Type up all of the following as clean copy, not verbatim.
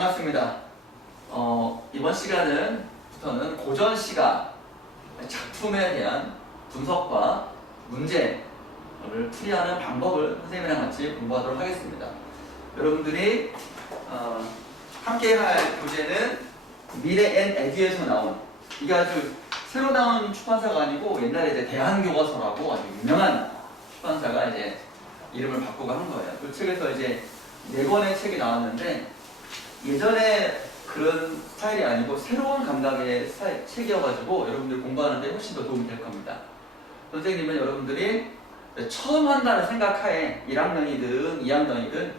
반갑습니다. 이번 시간부터는 고전 시가 작품에 대한 분석과 문제를 풀이하는 방법을 선생님이랑 같이 공부하도록 하겠습니다. 여러분들이 함께 할 교재는 미래 앤 에듀에서 나온, 이게 아주 새로 나온 출판사가 아니고 옛날에 이제 대한교과서라고 아주 유명한 출판사가 이제 이름을 바꾸고 한 거예요. 그 책에서 이제 4권의 책이 나왔는데, 예전에 그런 스타일이 아니고 새로운 감각의 책이어가지고 여러분들 공부하는데 훨씬 더 도움이 될 겁니다. 선생님은 여러분들이 처음 한다는 생각하에 1학년이든 2학년이든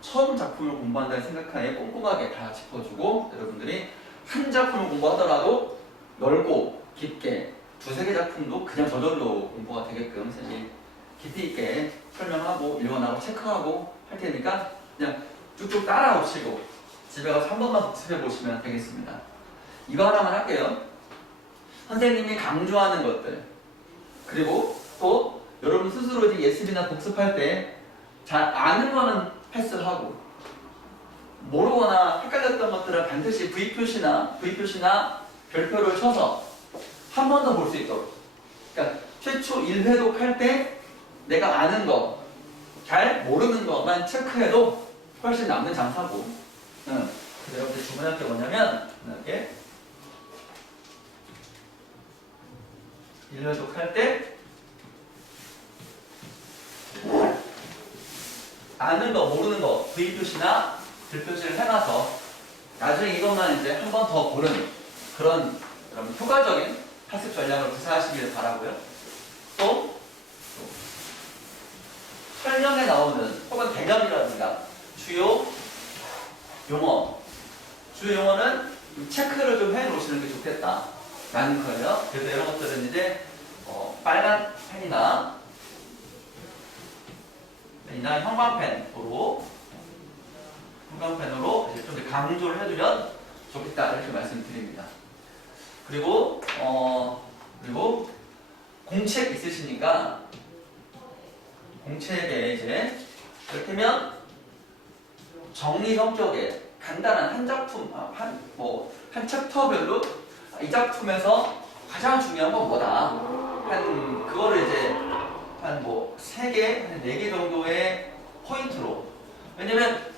처음 작품을 공부한다는 생각하에 꼼꼼하게 다 짚어주고, 여러분들이 한 작품을 공부하더라도 넓고 깊게 2-3개 작품도 그냥 저절로 공부가 되게끔 선생님이 깊이 있게 설명하고 일본하고 체크하고 할 테니까 그냥 쭉쭉 따라오시고 집에 가서 한 번만 복습해 보시면 되겠습니다. 이거 하나만 할게요. 선생님이 강조하는 것들, 그리고 또 여러분 스스로 이제 예습이나 복습할 때 잘 아는 거는 패스하고, 모르거나 헷갈렸던 것들은 반드시 V표시나 별표를 쳐서 한 번 더 볼 수 있도록. 그러니까 최초 1회독 할 때 내가 아는 거, 잘 모르는 것만 체크해도 훨씬 남는 장사고. 그래서 여러분들 주문할 게 뭐냐면, 이렇게 1회독 할 때 아는 거, 모르는 거 V표시나 들표시를 해놔서 나중에 이것만 이제 한 번 더 보는 그런 여러분 효과적인 학습 전략을 구사하시길 바라고요. 또 설명에 나오는 혹은 개념이라든가 주요 용어, 주요 용어는 체크를 좀 해놓으시는 게 좋겠다라는 거예요. 그래서 이런 것들은 이제 빨간 펜이나 형광펜으로 이제 좀 더 강조를 해주면 좋겠다, 이렇게 말씀드립니다. 그리고 공책 있으시니까 공책에 이제 이렇게면 정리 성격의 간단한 한 작품, 한 챕터별로 이 작품에서 가장 중요한 건 뭐다, 그거를 이제 한 3개, 한 4개 정도의 포인트로. 왜냐면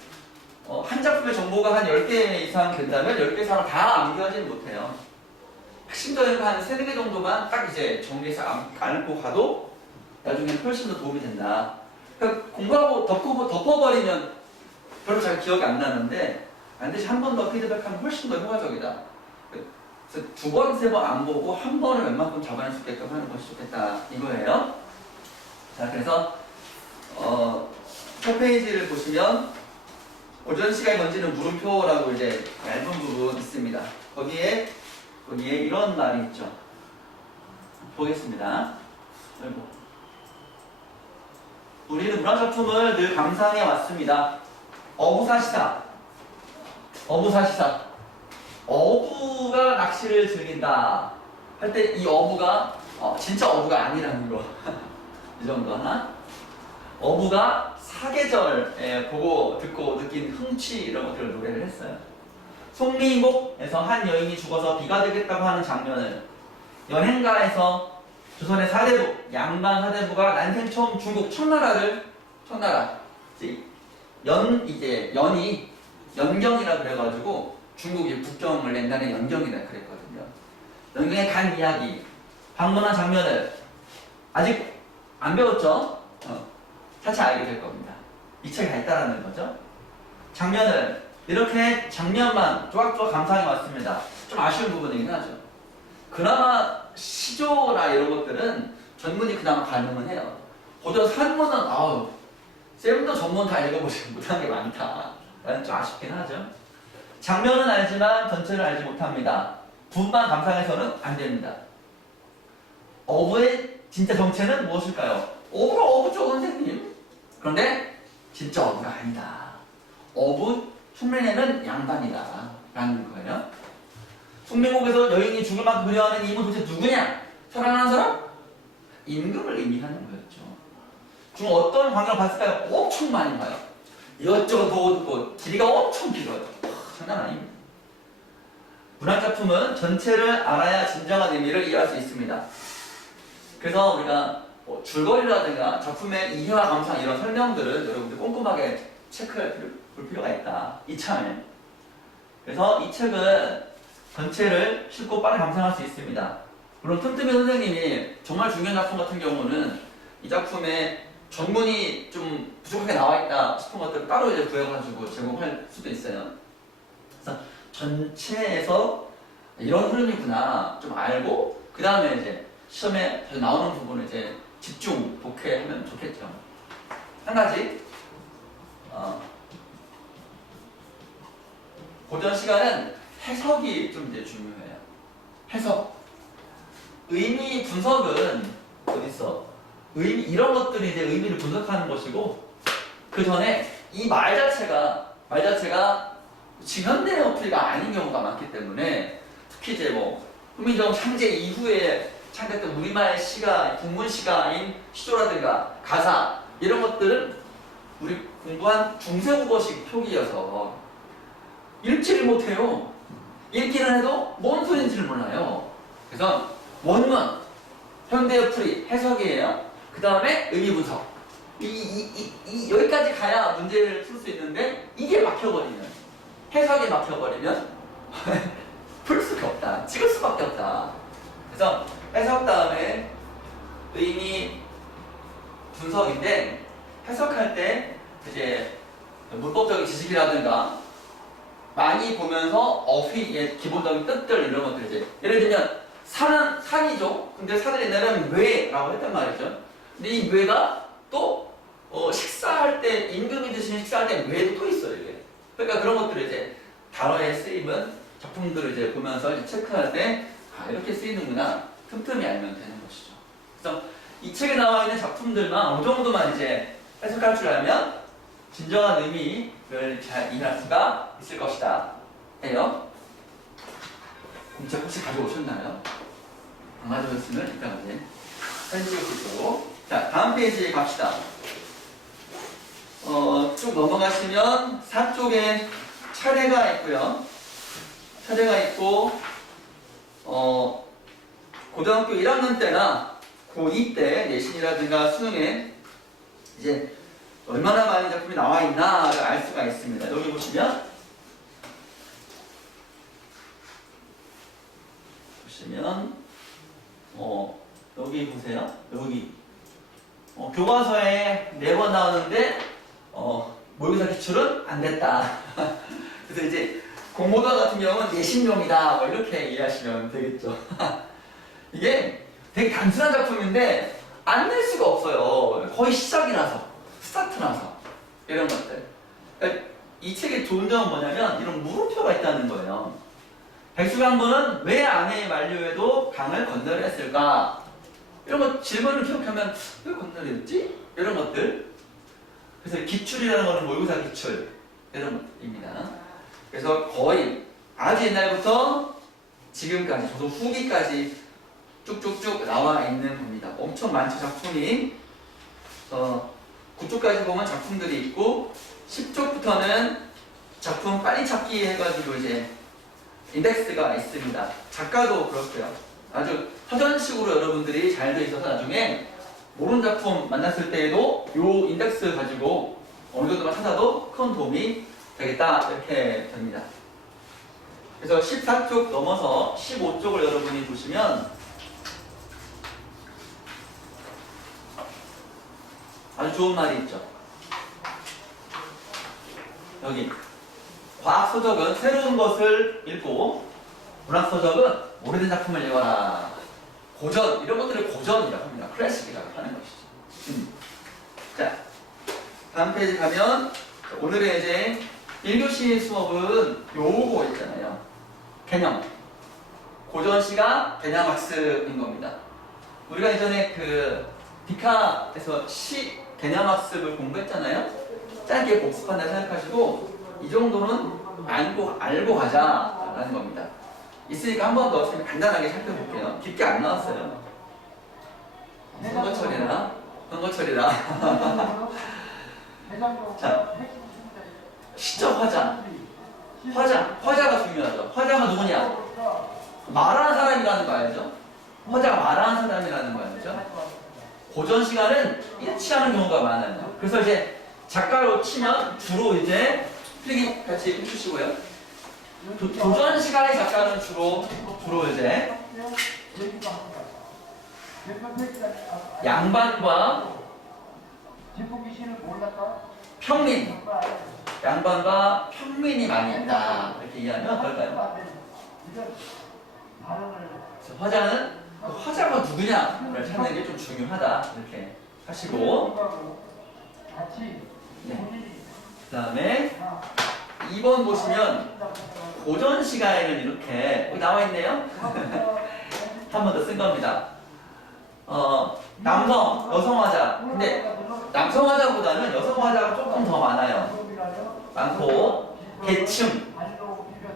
한 작품의 정보가 한 10개 이상 된다면 10개 이상 다 암기하지는 못해요. 핵심적인 한 3-4개 정도만 딱 이제 정리해서 안고 가도 나중에 훨씬 더 도움이 된다. 그러니까 공부하고 덮어버리면 별로 잘 기억이 안 나는데, 반드시 한 번 더 피드백하면 훨씬 더 효과적이다. 그래서 2번, 3번 안 보고 한 번을 웬만큼 잡아낼 수 있게끔 하는 것이 좋겠다, 이거예요. 자, 그래서 첫 페이지를 보시면 고전 시가에 던지는 물음표라고 이제 얇은 부분 있습니다. 거기에 이런 말이 있죠. 보겠습니다. 우리는 문화작품을 늘 감상해 왔습니다. 어부사시사. 어부가 낚시를 즐긴다 할 때 이 어부가 진짜 어부가 아니라는 거. 이 정도 하나? 어부가 사계절 보고 듣고 느낀 흥취, 이런 것들을 노래를 했어요. 송리인곡에서 한 여인이 죽어서 비가 되겠다고 하는 장면을, 연행가에서 조선의 사대부, 양반 사대부가 난생 처음 중국 청나라 연이 연경이라 그래가지고 중국이 국경을 옛날에 연경이라 그랬거든요. 연경에 간 이야기, 방문한 장면을 아직 안 배웠죠? 차차 알게 될 겁니다. 이 책에 다 있다라는 거죠. 장면을 이렇게 장면만 쪼각쪼각 감상해 왔습니다. 좀 아쉬운 부분이긴 하죠. 그나마 시조나 이런 것들은 전문이 그나마 가능은 해요. 고전 산문은 쌤도 전문 다 읽어보지 못한 게 많다, 라는 좀 아쉽긴 하죠. 장면은 알지만 전체를 알지 못합니다. 부분만 감상해서는 안 됩니다. 어부의 진짜 정체는 무엇일까요? 어부가 어부죠, 선생님. 그런데 진짜 어부가 아니다. 어부 흉내내는 양반이다, 라는 거예요. 송맹곡에서 여인이 죽을 만큼 그리워하는 인물은 도대체 누구냐? 사랑하는 사람? 임금을 의미하는 거였죠. 그럼 어떤 광경을 봤을까요? 엄청 많이 봐요. 이것저것 보고 길이가 엄청 길어요. 장난 아닙니다. 문학작품은 전체를 알아야 진정한 의미를 이해할 수 있습니다. 그래서 우리가 뭐 줄거리라든가 작품의 이해와 감상 이런 설명들은 여러분들 꼼꼼하게 체크해 볼 필요가 있다. 이참에. 그래서 이 책은 전체를 쉽고 빠르게 감상할 수 있습니다. 물론 틈틈이 선생님이 정말 중요한 작품 같은 경우는 이 작품에 전문이 좀 부족하게 나와 있다 싶은 것들을 따로 이제 구해가지고 제공할 수도 있어요. 그래서 전체에서 이런 흐름이구나 좀 알고 그 다음에 이제 시험에 나오는 부분을 이제 집중 독해하면 좋겠죠. 한 가지 고전 시간은 해석이 좀 이제 중요해요. 해석. 의미 분석은 어딨어? 의미 이런 것들이 이제 의미를 분석하는 것이고 그 전에 이 말 자체가 지금 현대 어플이가 아닌 경우가 많기 때문에 특히 이제 뭐 후민정 창제 이후에 창작된 우리말 시가 국문 시가인 시조라든가 가사 이런 것들은 우리 공부한 중세국어식 표기여서 읽지를 못해요. 읽기는 해도 뭔 소리인지를 몰라요. 그래서 원문, 현대어 풀이, 해석이에요. 그 다음에 의미 분석. 여기까지 가야 문제를 풀 수 있는데 이게 막혀버리면 해석이 막혀버리면 풀 수가 없다. 찍을 수밖에 없다. 그래서 해석 다음에 의미 분석인데 해석할 때 이제 문법적인 지식이라든가 많이 보면서 어휘의 기본적인 뜻들 이런 것들 이제 예를 들면 산은 산이죠. 근데 산을 옛날에는 뇌라고 했단 말이죠. 근데 이 뇌가 또 식사할 때 임금이 드시는 식사할 때 뇌도 또 있어요 이게. 그러니까 그런 것들을 이제 단어에 쓰임은 작품들을 이제 보면서 이제 체크할 때 이렇게 쓰이는구나 틈틈이 알면 되는 것이죠. 그래서 이 책에 나와 있는 작품들만 어느 정도만 이제 해석할 줄 알면 진정한 의미를 잘 이해할 수가 있을 것이다 해요. 공책 혹시 가져오셨나요? 안 가져오셨으면 이따가 이제 사진 찍을 수 있도록. 자, 다음 페이지 갑시다. 쭉 넘어가시면 4쪽에 차례가 있고요. 차례가 있고 고등학교 1학년 때나 고2 때 내신이라든가 수능에 이제 얼마나 많은 작품이 나와 있나를 알 수가 있습니다. 여기 보시면 여기 보세요. 여기 교과서에 4번 나오는데 모의고사 기출은 안 됐다. 그래서 이제 공모전 같은 경우는 내신용이다 뭐 이렇게 이해하시면 되겠죠. 이게 되게 단순한 작품인데 안 낼 수가 없어요. 거의 시작이라서 스타트라서 이런 것들. 그러니까 이 책의 좋은 점은 뭐냐면 이런 물음표가 있다는 거예요. 백수강본은 왜 아내의 만류에도 강을 건너려 했을까? 이런 거 질문을 기억하면 왜 건너렸지? 이런 것들. 그래서 기출이라는 거는 모의고사 기출 이런 것입니다. 그래서 거의 아주 옛날부터 지금까지 저도 후기까지 쭉쭉쭉 나와 있는 겁니다. 엄청 많죠 작품이. 9쪽까지 보면 작품들이 있고 10쪽부터는 작품 빨리 찾기 해가지고 이제 인덱스가 있습니다. 작가도 그렇고요. 아주 서전식으로 여러분들이 잘 돼 있어서 나중에 모르는 작품 만났을 때에도 이 인덱스 가지고 어느 정도만 찾아도 큰 도움이 되겠다 이렇게 됩니다. 그래서 14쪽 넘어서 15쪽을 여러분이 보시면 아주 좋은 말이 있죠. 여기 과학서적은 새로운 것을 읽고 문학서적은 오래된 작품을 읽어라. 고전, 이런 것들을 고전이라고 합니다. 클래식이라고 하는 것이죠. 자, 다음 페이지 가면 오늘의 이제 1교시 수업은 요거 있잖아요. 개념. 고전시가 개념학습인 겁니다. 우리가 이전에 그 디카에서 시 개념학습을 공부했잖아요. 짧게 복습한다 생각하시고 이 정도는 알고 가자라는 겁니다. 있으니까 한 번 더 간단하게 살펴볼게요. 깊게 안 나왔어요. 선거철이라. 자, 시적 화자. 화자가 중요하죠. 화자가 누구냐? 말하는 사람이라는 거 알죠? 화자가 말하는 사람이라는 거 알죠? 고전 시가는 일치하는 경우가 많아요. 그래서 이제 작가로 치면 주로 이제 필기 같이 해주시고요. 고전 시가의 작가는 주로 이제 양반과 평민, 양반과 평민이 많이 있다 이렇게 이해하면 어떨까요? 화자는 그 화자가 누구냐를 찾는 게 좀 중요하다 이렇게 하시고, 네. 그 다음에 2번 보시면 고전 시가에는 이렇게 여기 나와 있네요. 한 번 더 쓴 겁니다. 남성, 여성 화자. 근데 남성 화자보다는 여성 화자가 조금 더 많아요. 많고 계층,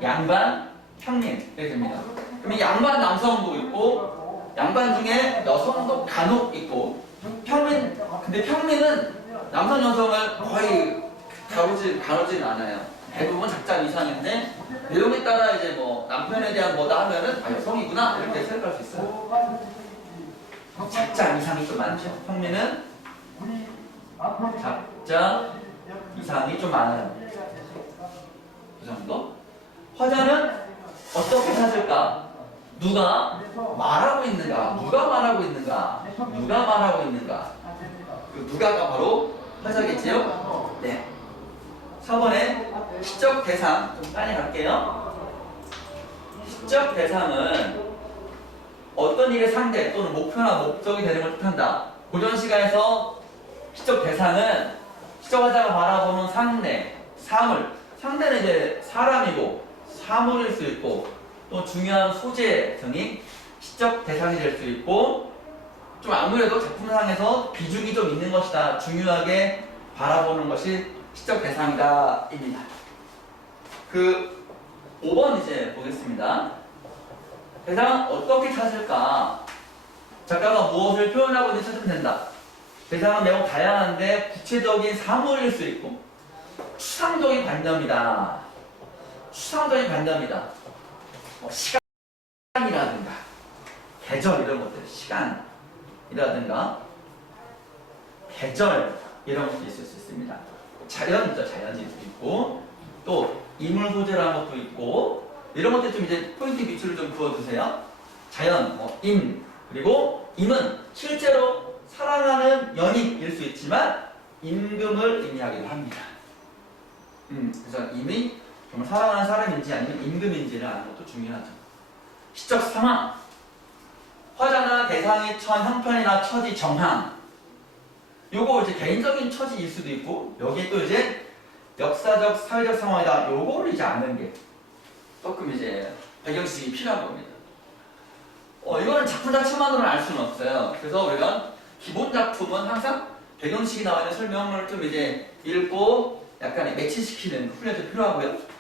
양반, 평민 이렇게 됩니다. 그러면 양반 남성도 있고 양반 중에 여성도 간혹 있고 근데 평민은 남성 여성을 거의 가르지는 않아요. 대부분 작자 이상인데 내용에 따라 이제 뭐 남편에 대한 뭐다 하면은 여성이구나 이렇게 생각할 수 있어요. 작자 이상이 좀 많죠. 평민은 작자 이상이 좀 많아요. 그 정도? 화자는 어떻게 찾을까? 누가 말하고 있는가? 누가 말하고 있는가? 누가 말하고 있는가? 그 누가가 바로 화자겠지요? 네. 4번에 시적 대상 좀 빨리 갈게요. 시적 대상은 어떤 일의 상대 또는 목표나 목적이 되는 걸 뜻한다. 고전 시가에서 시적 대상은 시적 화자가 바라보는 상대, 사물. 상대는 이제 사람이고 사물일 수 있고 또 중요한 소재 등이 시적 대상이 될 수 있고, 좀 아무래도 작품상에서 비중이 좀 있는 것이다. 중요하게 바라보는 것이 시적 대상이다 입니다. 그 5번 이제 보겠습니다. 대상은 어떻게 찾을까? 작가가 무엇을 표현하고 있는지 찾으면 된다. 대상은 매우 다양한데 구체적인 사물일 수 있고 추상적인 관념이다. 추상적인 관념이다. 시간이라든가 계절 이런 것들, 시간이라든가 계절 이런 것도 있을 수 있습니다. 자연이죠. 자연지도 있고 또 인물 소재라는 것도 있고 이런 것들 좀 이제 포인트 밑줄을 좀 그어주세요. 자연, 인, 그리고 임은 실제로 사랑하는 연인일 수 있지만 임금을 의미하기도 합니다. 그래서 임이 정말 사랑하는 사람인지 아니면 임금인지를 아는 것도 중요하죠. 시적 상황, 화자나 대상이 처한 형편이나 처지 정황. 요거 이제 개인적인 처지일 수도 있고 여기에 또 이제 역사적, 사회적 상황이다. 요거를 이제 아는 게 조금 이제 배경지식이 필요한 겁니다. 이거는 작품 자체만으로는 알 수는 없어요. 그래서 우리가 기본 작품은 항상 배경지식이 나와 있는 설명을 좀 이제 읽고 약간 매치시키는 훈련도 필요하고요.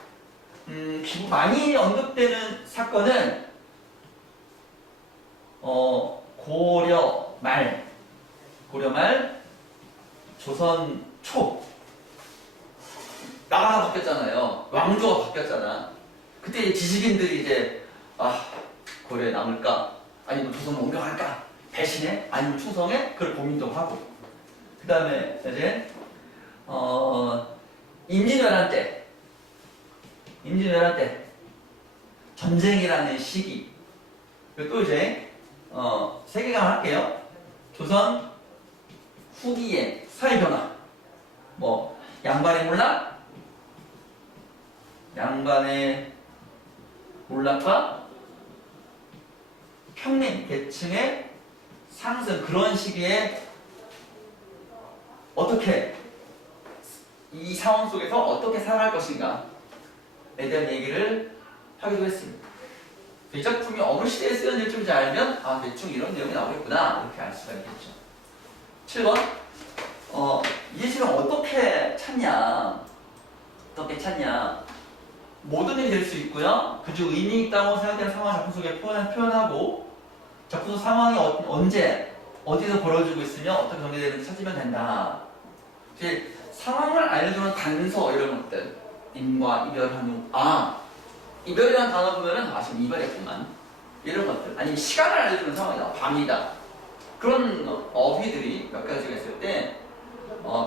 많이 언급되는 사건은 고려 말, 조선 초 나라가 바뀌었잖아요. 왕조가 바뀌었잖아. 그때 이제 지식인들이 이제 고려에 남을까? 아니면 조선으로 옮겨갈까? 배신해? 아니면 충성해? 그걸 고민도 하고. 그 다음에 이제 임진왜란 때 전쟁이라는 시기. 그리고 또 이제 세계관 할게요. 조선 후기의 사회변화. 양반의 몰락과 평민 계층의 상승, 그런 시기에 어떻게 이 상황 속에서 어떻게 살아갈 것인가에 대한 얘기를 하기도 했습니다. 이 작품이 어느 시대에 쓰였는지 좀 잘 알면 대충 이런 내용이 나오겠구나 이렇게 알 수가 있겠죠. 7번 이해실은 어떻게 찾냐? 모든 일이 될 수 있고요. 그중 의미 있다고 생각되는 상황을 작품 속에 표현하고 작품 속 상황이 언제 어디서 벌어지고 있으며 어떻게 전개되는지 찾으면 된다. 이제 상황을 알려주는 단서 이런 것들, 임과 이별한 후. 이별이라는 단어 보면은 지금 이별했구만. 이런 것들. 아니면 시간을 알려주는 상황이다. 밤이다. 그런 어휘들이 몇 가지가 있을 때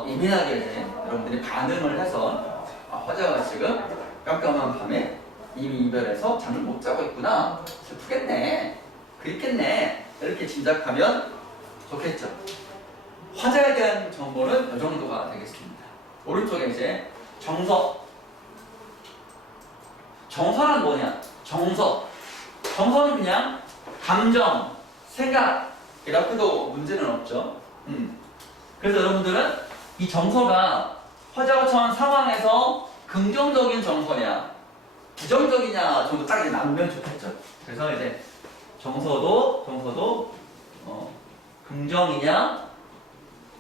예민하게 이제 여러분들이 반응을 해서 화자가 지금 깜깜한 밤에 이미 이별해서 잠을 못 자고 있구나. 슬프겠네. 그립겠네. 이렇게 짐작하면 좋겠죠. 화자에 대한 정보는 이 정도가 되겠습니다. 오른쪽에 이제 정서. 정서는 뭐냐? 정서는 그냥 감정, 생각 이렇게도 문제는 없죠. 그래서 여러분들은 이 정서가 화자가 처한 상황에서 긍정적인 정서냐 부정적이냐 정도 딱 나누면 좋겠죠. 그래서 이제 정서도 긍정이냐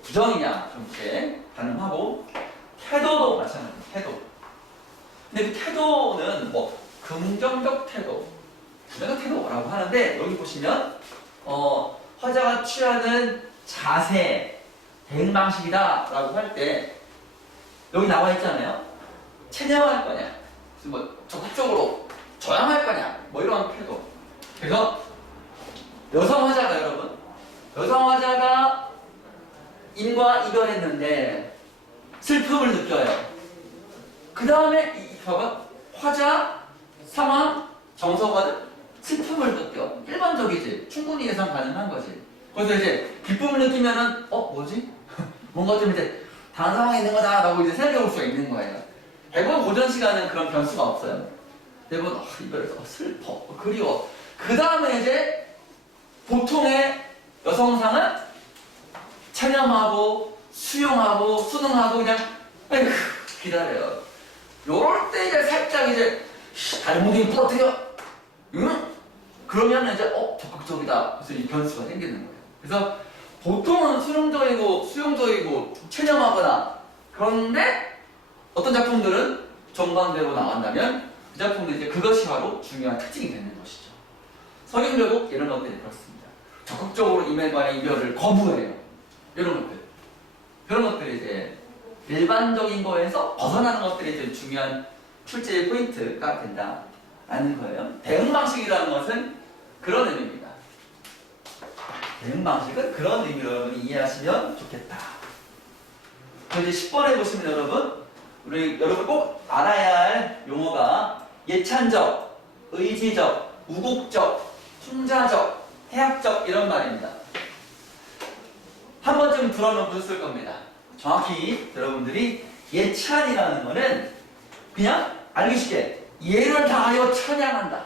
부정이냐 좀 이렇게 가늠하고, 태도도 마찬가지입니다. 태도. 근데 그 태도는 뭐 긍정적 태도, 부정적 태도라고 하는데, 여기 보시면 화자가 취하는 자세, 대응 방식이다라고 할 때 여기 나와 있잖아요. 체념할 거냐, 뭐 적극적으로 저항할 거냐, 뭐 이런 태도. 그래서 여성 화자가 인과 이별했는데 슬픔을 느껴요. 그 다음에 봐봐, 화자, 상황, 정서가는 슬픔을 느껴. 일반적이지. 충분히 예상 가능한 거지. 그래서 이제 기쁨을 느끼면은 뭐지? 뭔가 좀 이제 다른 상황에 있는 거다라고 이제 생각해 볼 수가 있는 거예요. 대부분 고전 시간은 그런 변수가 없어요. 대부분 이별해서 슬퍼, 그리워. 그 다음에 이제 보통의 여성상은 체념하고 수용하고 수능하고 그냥 에휴 기다려요. 요럴 때 이제 살짝 이제 다른 무빙 부러뜨려. 응? 그러면 이제 적극적이다. 그래서 이 변수가 생기는 거예요. 그래서 보통은 수용적이고 체념하거나, 그런데 어떤 작품들은 정반대로 나간다면 그 작품들이 이제 그것이 바로 중요한 특징이 되는 것이죠. 서경별곡 이런 것들이 그렇습니다. 적극적으로 이별과의 이별을 거부해요. 그런 것들이 이제 일반적인 거에서 벗어나는 것들이 이제 중요한 출제의 포인트가 된다라는 거예요. 대응 방식이라는 것은 그런 의미입니다. 대응 방식은 그런 의미로 여러분이 이해하시면 좋겠다. 이제 10번에 보시면 여러분 꼭 알아야 할 용어가 예찬적, 의지적, 우곡적, 풍자적, 해학적 이런 말입니다. 한 번쯤 들어는 보셨을 겁니다. 정확히 여러분들이 예찬이라는 거는 그냥 알기 쉽게 예를 다하여 찬양한다.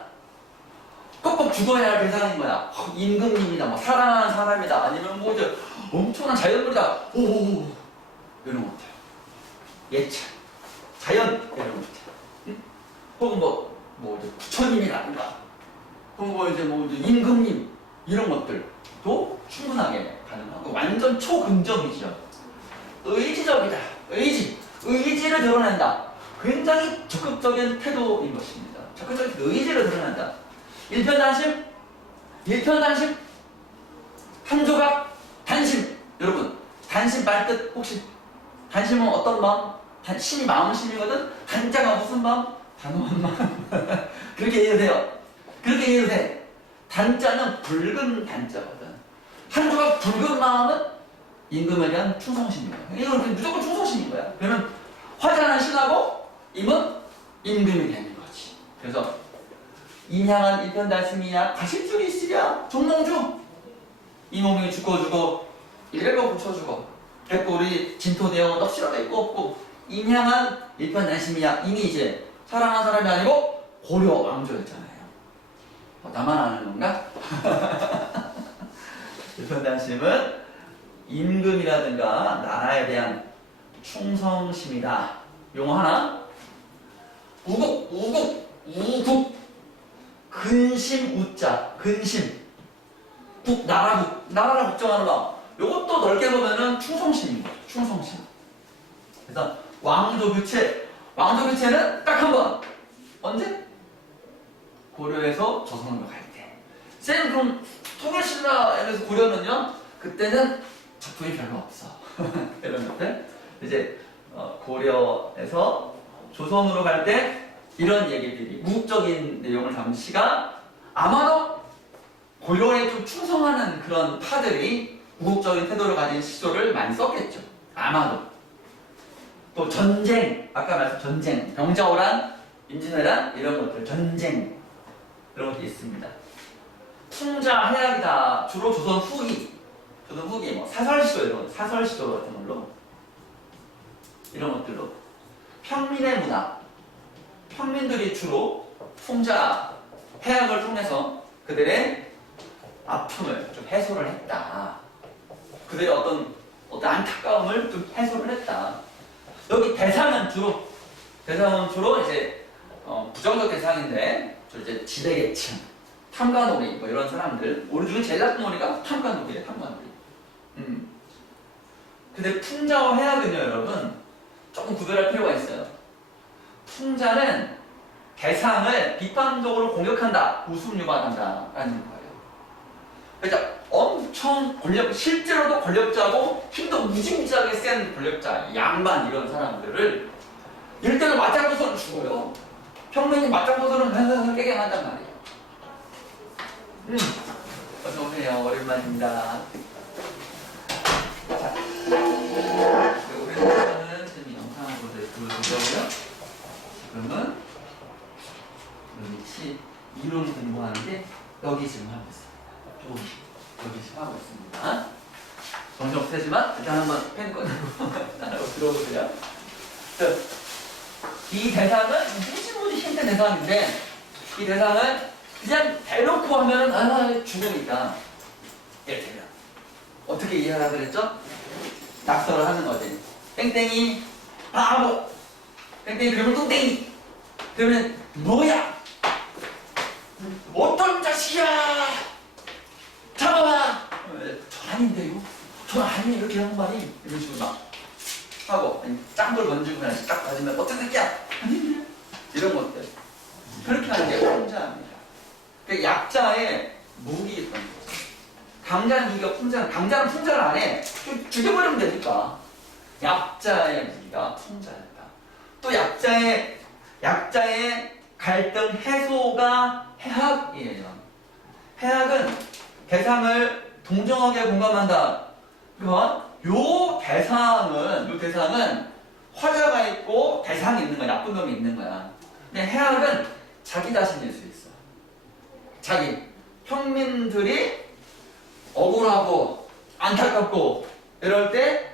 꼭꼭 죽어야 할 대상인 거야. 임금님이다, 뭐 사랑하는 사람이다, 아니면 뭐 이제 엄청난 자연물이다. 오 이런 것 같아요. 예찬, 자연 이런 것 같아요. 혹은 뭐 이제 부처님이라든가, 혹은 뭐 이제 임금님 이런 것들도 충분하게 가능하고 완전 초긍정이죠. 의지적이다. 의지를 드러낸다. 굉장히 적극적인 태도인 것입니다. 적극적인 의지를 드러낸다. 일편단심, 한 조각, 단심. 여러분, 단심 말뜻 혹시 단심은 어떤 마음? 심이 마음 심이거든. 단자가 무슨 마음? 단호한 마음. 그렇게 이해돼요. 그렇게 이해돼. 단자는 붉은 단자거든. 한 조각 붉은 마음은 임금에 대한 충성심이야. 이건 무조건 충성심인 거야. 그러면 화자는 신하고 임은 임금이 되는 거지. 그래서 임향한 일편단심이냐, 가실줄이 있으랴, 종몽주. 이 몸이 죽고 이래고 붙여주고, 됐고 우리 진토대왕은 넋이라도 있고 없고, 임향한 일편단심이냐. 이미 이제 사랑한 사람이 아니고 고려 왕조였잖아요. 나만 아는 건가? 일편단심은 임금이라든가 나라에 대한 충성심이다. 용어 하나. 우국. 근심 우자. 근심. 나라를 걱정하는 마음. 요것도 넓게 보면은 충성심인 거죠. 충성심. 그래서 왕조교체는 딱 한 번. 언제? 고려에서 조선으로 갈 때. 쌤, 그럼 통일신라에서 고려는요? 그때는 작품이 별로 없어. 이런 것들. 이제 고려에서 조선으로 갈 때 이런 얘기들이 무국적인 내용을 담은 시가 아마도 고려에 좀 충성하는 그런 파들이 무국적인 태도를 가진 시조를 많이 썼겠죠. 아마도. 또 전쟁, 아까 말씀 전쟁, 병자호란, 임진왜란 이런 것들, 전쟁 이런 것도 있습니다. 풍자, 해악이다. 주로 조선 후기, 뭐 사설시조 이런 사설시조 같은 걸로 이런 것들로 평민의 문화, 평민들이 주로 풍자, 해악을 통해서 그들의 아픔을 좀 해소를 했다. 그들의 어떤 안타까움을 좀 해소를 했다. 여기 대상은 주로 이제 부정적 대상인데 이제 지배계층, 탐관오리 뭐 이런 사람들. 우리 중에 제일 나쁜 오리가 탐관오리예요, 탐관오리. 근데 풍자와 해악은요, 여러분 조금 구별할 필요가 있어요. 풍자는 대상을 비판적으로 공격한다, 웃음 유발한다라는 거예요. 그러니까 엄청 실제로도 권력자고 힘도 무지무지하게 센 권력자, 양반 이런 사람들을 일대로 맞장구서는 죽어요. 평민이 맞장구서는 깨갱한단 말이에요. 어서 오세요. 오랜만입니다. 자, 우리는 지금 영상으로 보여드리고요. 지금은 여기 이론을 공부하는데 여기 지금 하고 있습니다. 여기 지금 하고 있습니다. 정신없으시지만 일단 한번 펜 꺼내고 따라고 들어보세요. 이 대상은 무지무지 힘든 대상인데 이 대상은 그냥 대놓고 하면 죽으니까 예를 들면 어떻게 이해하라 그랬죠? 낙서를 하는 거지. 땡땡이 바보, 땡땡이 그러면 뚱땡이, 그러면 뭐야? 어떤 자식이야? 잡아봐! 저 아닌데요? 저 아니에요. 이렇게 하는 말이 이런 식으로 막 하고 짱돌 던지고 그냥 딱 맞으면 어떤 새끼야? 아닌데? 이런 것들 그렇게 하는 게 풍자입니다. 그 약자의 무기였던 거죠. 강자는 무기가 풍자는, 강자는 풍자를 안 해. 죽여버리면 되니까. 약자의 무기가 풍자였다. 또 약자의 갈등 해소가 해악이에요. 해악은 대상을 동정하게 공감한다. 그러면 요 대상은 화자가 있고 대상이 있는 거야. 나쁜 놈이 있는 거야. 근데 해악은 자기 자신일 수 있어. 자기 평민들이 억울하고 안타깝고 이럴 때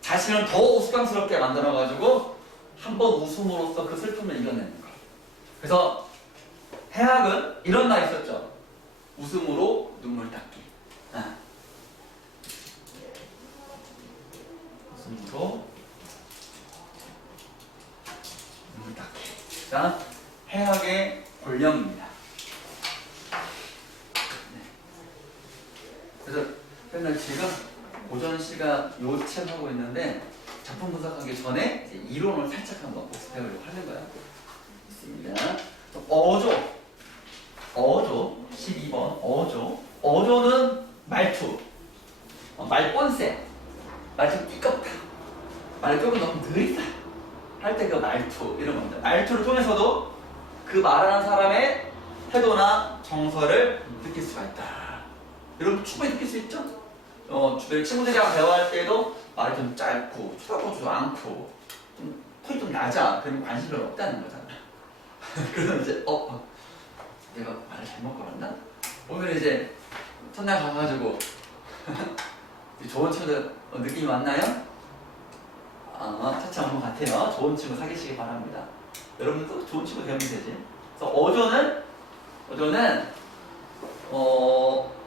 자신을 더 우스꽝스럽게 만들어가지고 한번 웃음으로써 그 슬픔을 이겨내는 거야. 그래서 해악은 이런 말 있었죠. 웃음으로 눈물 닦기. 웃음으로 눈물 닦기. 자, 해악의 본령입니다. 그래서 맨날 지금 고전시가 요 책 하고 있는데 작품 분석하기 전에 이제 이론을 살짝 한번 복습해보려고 하는 거야. 있습니다. 어조 12번 어조는 말투, 말본세, 말투 띠껍다, 말이 조금 너무 느리다 할 때 그 말투 이런 겁니다. 말투를 통해서도 그 말하는 사람의 태도나 정서를 느낄 수가 있다. 여러분 충분히 느낄 수 있죠? 주변 친구들이랑 대화할 때도 말이 좀 짧고 쳐다보지도 않고 좀 톤이 좀 낮아. 그러면 관심이 별로 없다는 거잖아. 그러면 이제 내가 말을 잘못 걸었나? 오늘 이제 첫날 가가지고 좋은 친구들 느낌이 왔나요? 차차 온 것 같아요. 좋은 친구 사귀시기 바랍니다. 여러분도 좋은 친구 되면 되지. 그래서 어조는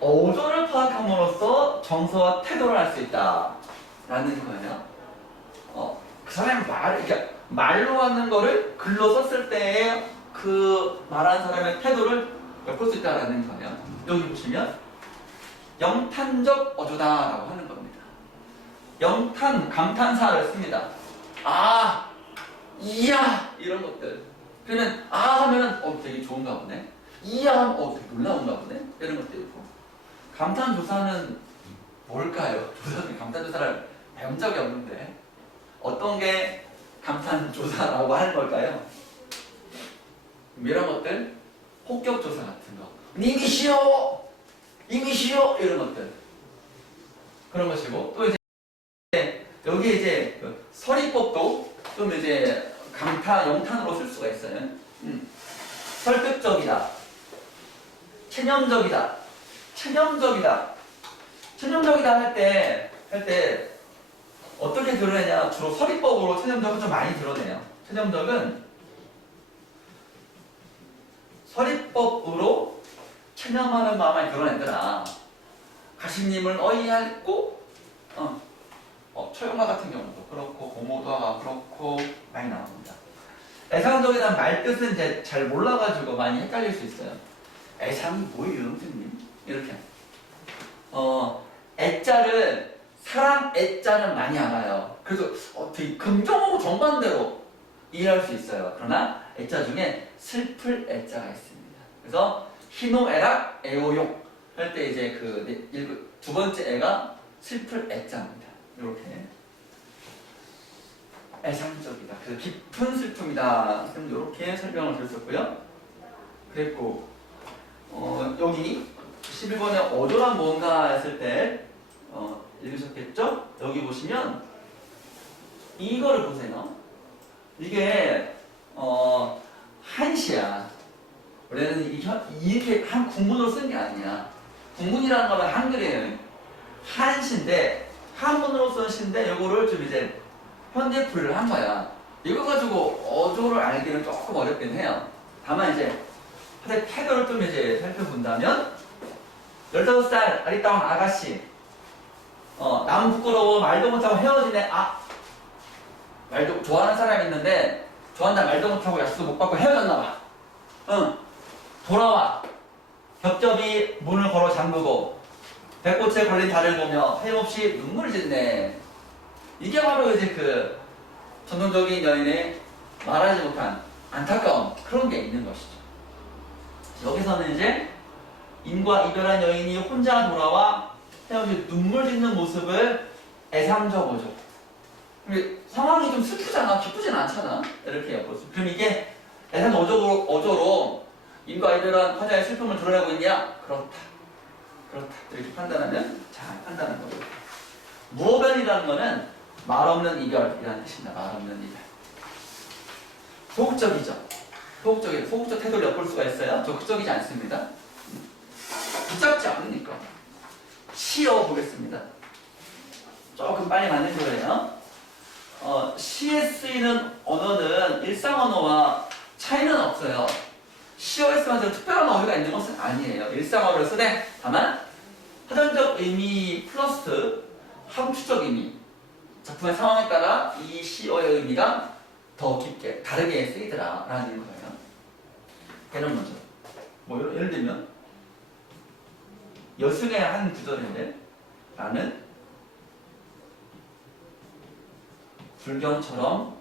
어조를 파악함으로써 정서와 태도를 알 수 있다 라는 거예요. 그 사람의 말로 하는 거를 글로 썼을 때의 그 말하는 사람의 태도를 엿볼 수 있다라는 거예요. 여기 보시면 영탄적 어조다라고 하는 겁니다. 영탄, 감탄사를 씁니다. 이야 이런 것들. 그러면 하면 되게 좋은가 보네. 이야 하면 되게 놀라운가 보네. 이런 것도 있고. 감탄조사는 뭘까요? 조사는 감탄조사를 배운 적이 없는데 어떤 게 감탄조사라고 하는 걸까요? 이런 것들, 혹격조사 같은 거. 님이시여! 님이시여! 이런 것들. 그런 것이고, 또 이제, 여기 이제, 서리법도 좀 이제, 영탄으로 쓸 수가 있어요. 설득적이다. 체념적이다. 체념적이다. 체념적이다 할 때, 어떻게 드러내냐? 주로 서리법으로 체념적은 좀 많이 드러내요. 체념적은 서리법으로 체념하는 마음을 드러내더라. 가시님을 어이하고, 처용화 같은 경우도 그렇고, 고모도가 그렇고, 많이 나옵니다. 애상적이라는 말 뜻은 이제 잘 몰라가지고 많이 헷갈릴 수 있어요. 애상이 뭐예요, 선생님? 이렇게. 애자를, 사랑 애자는 많이 알아요. 그래서 되게 긍정으로 정반대로 이해할 수 있어요. 그러나 애자 중에 슬플 애자가 있습니다. 그래서 희노애락 애호용 할 때 이제 두 번째 애가 슬플 애자입니다. 이렇게 애상적이다. 그래서 깊은 슬픔이다. 이렇게 설명을 드렸었고요. 그랬고 여기 11번에 어조란 뭔가 했을 때 읽으셨겠죠? 여기 보시면 이거를 보세요. 이게 한시야. 원래는 이렇게 한 군문으로 쓴 게 아니야. 군문이라는 거는 한글이에요. 한시인데 한문으로 쓴 시인데 이거를 좀 이제 현대풀이를 한 거야. 이거 가지고 어조를 알기는 조금 어렵긴 해요. 다만 이제 태도를 좀 이제 살펴본다면 15살 아리따운 아가씨 남 부끄러워 말도 못하고 헤어지네. 말도 좋아하는 사람이 있는데 좋아한다 말도 못하고 약속도 못 받고 헤어졌나봐. 돌아와. 겹겹이 문을 걸어 잠그고 배꽃에 걸린 달을 보며 하염없이 눈물을 짓네. 이게 바로 이제 전통적인 여인의 말하지 못한 안타까움, 그런 게 있는 것이죠. 여기서는 이제 인과 이별한 여인이 혼자 돌아와 헤어진 눈물 짓는 모습을 애상적어죠. 상황이 좀 슬프잖아, 기쁘진 않잖아. 이렇게 해보세요. 그럼 이게 애상어조로 인과 이별한 화자의 슬픔을 드러내고 있냐? 그렇다. 이렇게 판단하면 잘 판단하는 거고. 무어변이라는 거는 말 없는 이별이라는 뜻입니다. 말 없는 이별. 소극적이죠. 소극적 태도를 엿볼 수가 있어요. 적극적이지 않습니다. 붙잡지 않으니까. 시어 보겠습니다. 조금 빨리 맞는 거예요. 시에 쓰이는 언어는 일상 언어와 차이는 없어요. 시어에 쓰면서 특별한 어휘가 있는 것은 아니에요. 일상 언어를 쓰되 다만 사전적 의미 플러스 함축적 의미, 작품의 상황에 따라 이 시어의 의미가 더 깊게 다르게 쓰이더라라는 거예요. 걔는 먼저 예를 들면 여승의 한 구절인데 나는 불경처럼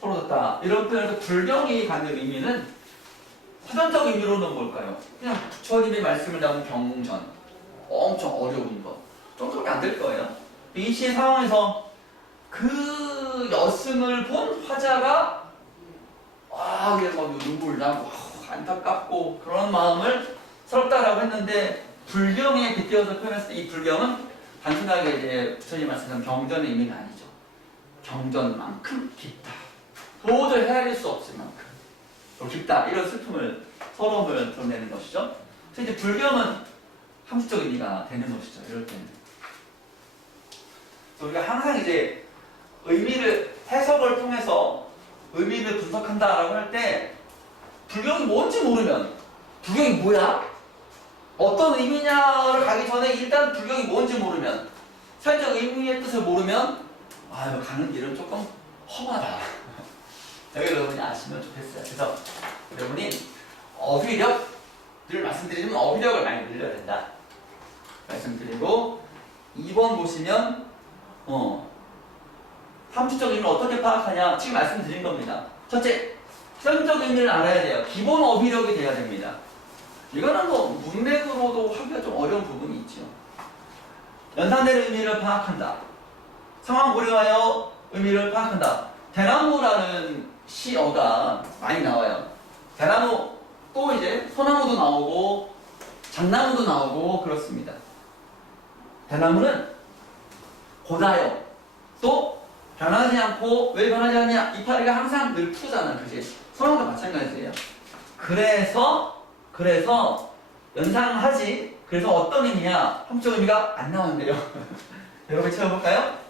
서러졌다. 이런 표현에서 불경이 갖는 의미는 사전적 의미로는 뭘까요? 그냥 부처님의 말씀을 담은 경전, 엄청 어려운 거, 정도밖에 안 될 거예요. 이 시의 상황에서 그 여승을 본 화자가 그래서 막 눈물 나고 안타깝고 그런 마음을 서럽다라고 했는데 불경에 빗대어서 표현했을 때 이 불경은 단순하게 이제 부처님 말씀하신 경전의 의미는 아니죠. 경전만큼 깊다. 도저히 헤아릴 수 없을 만큼 깊다. 이런 슬픔을, 서러움을 드러내는 것이죠. 그래서 이제 불경은 함축적 의미가 되는 것이죠. 이럴 때는. 우리가 항상 이제 의미를, 해석을 통해서 의미를 분석한다라고 할 때 불경이 뭔지 모르면 불경이 뭐야? 어떤 의미냐를 가기 전에 일단 불경이 뭔지 모르면, 사회적 의미의 뜻을 모르면 이거 가는 길은 조금 험하다. 여러분이 아시면 좋겠어요. 그래서 여러분이 어휘력, 늘 말씀드리지만 어휘력을 많이 늘려야 된다 말씀드리고, 2번 보시면 함축적 의미를 어떻게 파악하냐 지금 말씀드린 겁니다. 첫째, 사전적 의미를 알아야 돼요. 기본 어휘력이 돼야 됩니다. 이거는 문맥으로도 하기가 좀 어려운 부분이 있죠. 연상된 의미를 파악한다. 상황 고려하여 의미를 파악한다. 대나무라는 시어가 많이 나와요. 대나무 또 이제 소나무도 나오고 잣나무도 나오고 그렇습니다. 대나무는 고다요. 또 변하지 않고 왜 변하지 않냐? 이파리가 항상 늘 푸르잖아. 그지? 소나무도 마찬가지예요. 그래서 연상하지. 그래서 어떤 의미냐? 함축 의미가 안 나오는데요. 여러분 찾아볼까요?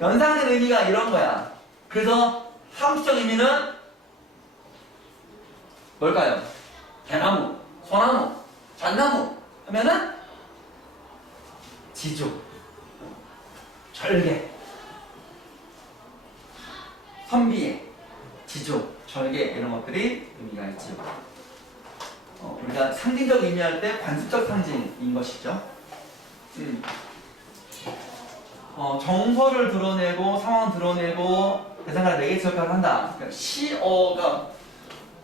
연상된 의미가 이런 거야. 그래서 함축적 의미는 뭘까요? 대나무, 소나무, 잣나무 하면은 지조, 절개, 선비의 지조, 절개 이런 것들이 의미가 있죠. 우리가 상징적 의미할 때 관습적 상징인 것이죠. 정서를 드러내고 상황 드러내고 대상을 매개체 역할을 한다. 그러니까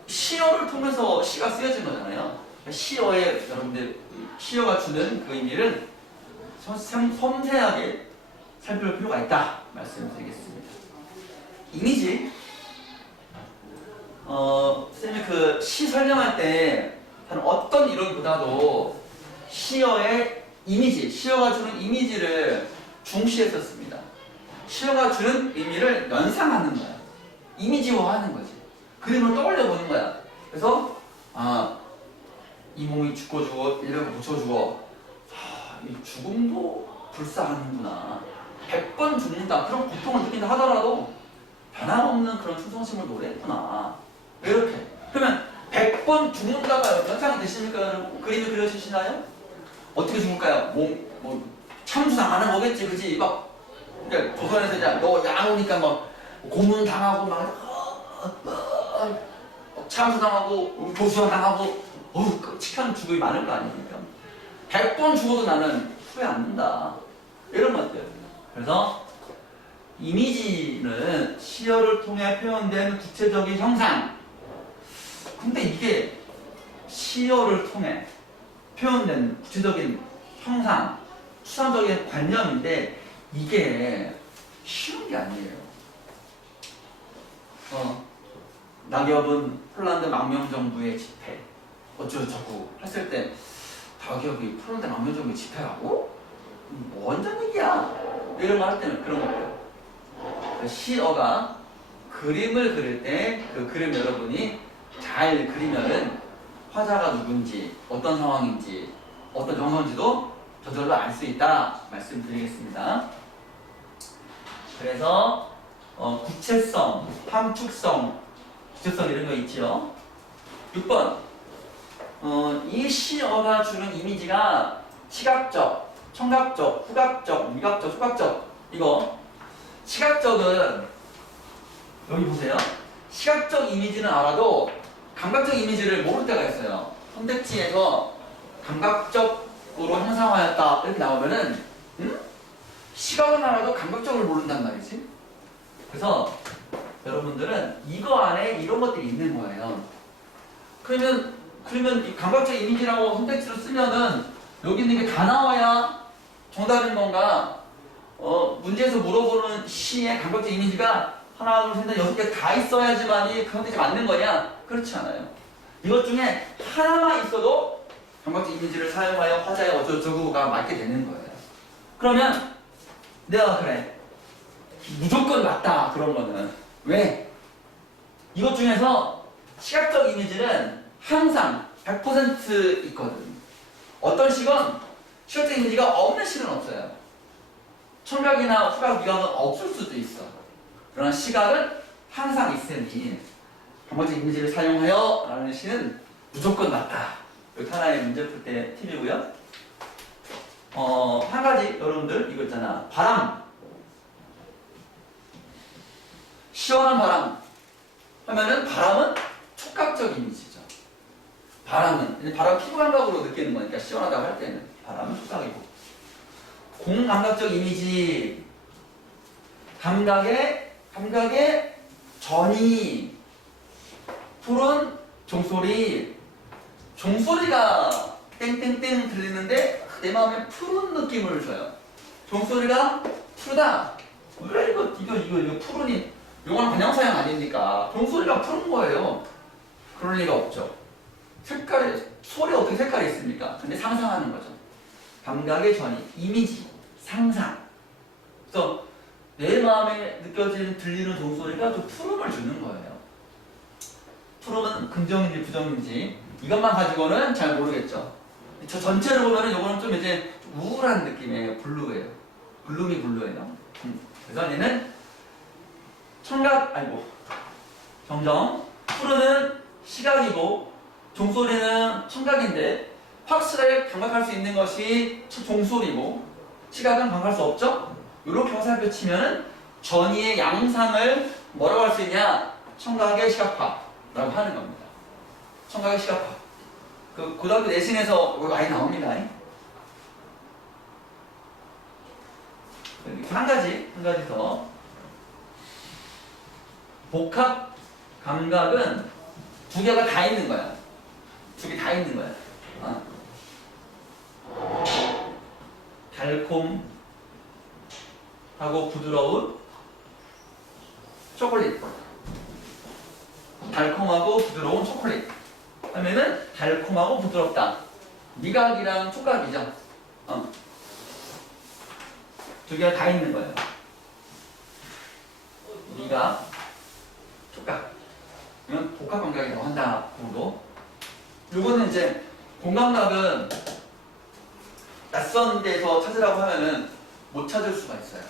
시어를 통해서 시가 쓰여진 거잖아요. 시어의 여러분들 시어가 주는 그 의미를 섬세하게 살펴볼 필요가 있다 말씀드리겠습니다. 이미지 쌤이 그 시 설명할 때 다른 어떤 이론보다도 시어의 이미지, 시어가 주는 이미지를 중시했었습니다. 시어가 주는 의미를 연상하는 거야. 이미지화하는 거지. 그림을 떠올려 보는 거야. 그래서 이 몸이 죽고 이렇게 붙여주고 이 죽음도 불사하는구나. 100번 죽는다. 그런 고통을 느낀다 하더라도 변함없는 그런 충성심을 노래했구나. 이렇게. 그러면 100번 죽는다가 연상이 되십니까? 여러분? 그림이 그려지시나요? 어떻게 죽을까요? 참수당하는 거겠지, 그지? 막, 그러니까 조선에서 이제 너 야오니까 막 고문 당하고 막 참수당하고 교수당하고 끔찍한 죽음이 많을 거 아닙니까? 100번 죽어도 나는 후회 안 한다. 이런 것들. 그래서 이미지는 시어를 통해 표현된 구체적인 형상. 근데 이게 시어를 통해 표현된 구체적인 형상, 추상적인 관념인데 이게 쉬운 게 아니에요. 낙엽은 폴란드 망명정부의 집회 어쩌고저쩌고 했을 때 낙엽이 폴란드 망명정부의 집회라고? 뭐 완전 얘기야. 이런 거 할 때는 그런 거예요. 시어가 그림을 그릴 때 그 그림 여러분이 잘 그리면은 화자가 누군지, 어떤 상황인지, 어떤 정서인지도 저절로 알 수 있다 말씀드리겠습니다. 그래서 구체성, 함축성, 구체성 이런 거 있죠. 6번 이 시어가 주는 이미지가 시각적, 청각적, 후각적, 미각적, 후각적. 이거 시각적은 여기 보세요. 시각적 이미지는 알아도 감각적 이미지를 모를 때가 있어요. 선택지에서 감각적으로 형상화했다 이렇게 나오면은 시각은 알아도 감각적으로 모른단 말이지. 그래서 여러분들은 이거 안에 이런 것들이 있는 거예요. 그러면 이 감각적 이미지라고 선택지로 쓰면은 여기 있는 게 다 나와야 정답인 건가? 문제에서 물어보는 시의 감각적 이미지가 하나, 둘, 셋, 넷, 6개 다 있어야지만이 그 선택지 맞는 거냐? 그렇지 않아요. 이것 중에 하나만 있어도 감각적 이미지를 사용하여 화자의 어쩌고저쩌고가 맞게 되는 거예요. 그러면 내가 그래 무조건 맞다 그런 거는 왜? 이것 중에서 시각적 이미지는 항상 100% 있거든. 어떤 식은 시각적 이미지가 없는 식은 없어요. 청각이나 후각, 미각은 없을 수도 있어. 그러나 시각은 항상 있으니 감각적 이미지를 사용하여 라는 시는 무조건 맞다. 이거 하나의 문제 풀 때 팁이고요. 한 가지 여러분들 이거 있잖아. 바람. 시원한 바람 하면은 바람은 촉각적 이미지죠. 바람은 바람 피부 감각으로 느끼는 거니까 시원하다고 할 때는 바람은 촉각이고, 공감각적 이미지 감각의 전이 푸른 종소리가 땡땡땡 들리는데 내 마음에 푸른 느낌을 줘요. 종소리가 푸르다. 왜 이거 푸르니? 이거는 반영사양 아닙니까? 종소리가 푸른 거예요. 그럴 리가 없죠. 소리에 어떻게 색깔이 있습니까? 근데 상상하는 거죠. 감각의 전이, 이미지, 상상. 그래서 내 마음에 느껴지는 들리는 종소리가 좀 푸름을 주는 거예요. 푸름은 긍정인지 부정인지 이것만 가지고는 잘 모르겠죠. 저 전체를 보면은 이거는 좀 이제 우울한 느낌의 블루예요. 블루미 블루예요. 그래서 얘는 점점 푸르는 시각이고 종소리는 청각인데 확실하게 감각할 수 있는 것이 종소리고 시각은 감각할 수 없죠? 이렇게 화살표 치면은 전이의 양상을 뭐라고 할 수 있냐? 청각의 시각화라고 하는 겁니다. 청각의 시각화. 그 고등학교 내신에서 많이 나옵니다. 한 가지 더. 복합 감각은 두 개가 다 있는 거야. 두 개 다 있는 거야. 달콤하고 부드러운 초콜릿. 달콤하고 부드러운 초콜릿. 하면은 달콤하고 부드럽다. 미각이랑 촉각이죠. 두 개가 다 있는 거예요. 미각, 촉각. 이건 복합 감각이라고 한다고. 요거는 이제 공감각은 낯선 데서 찾으라고 하면은 못 찾을 수가 있어요.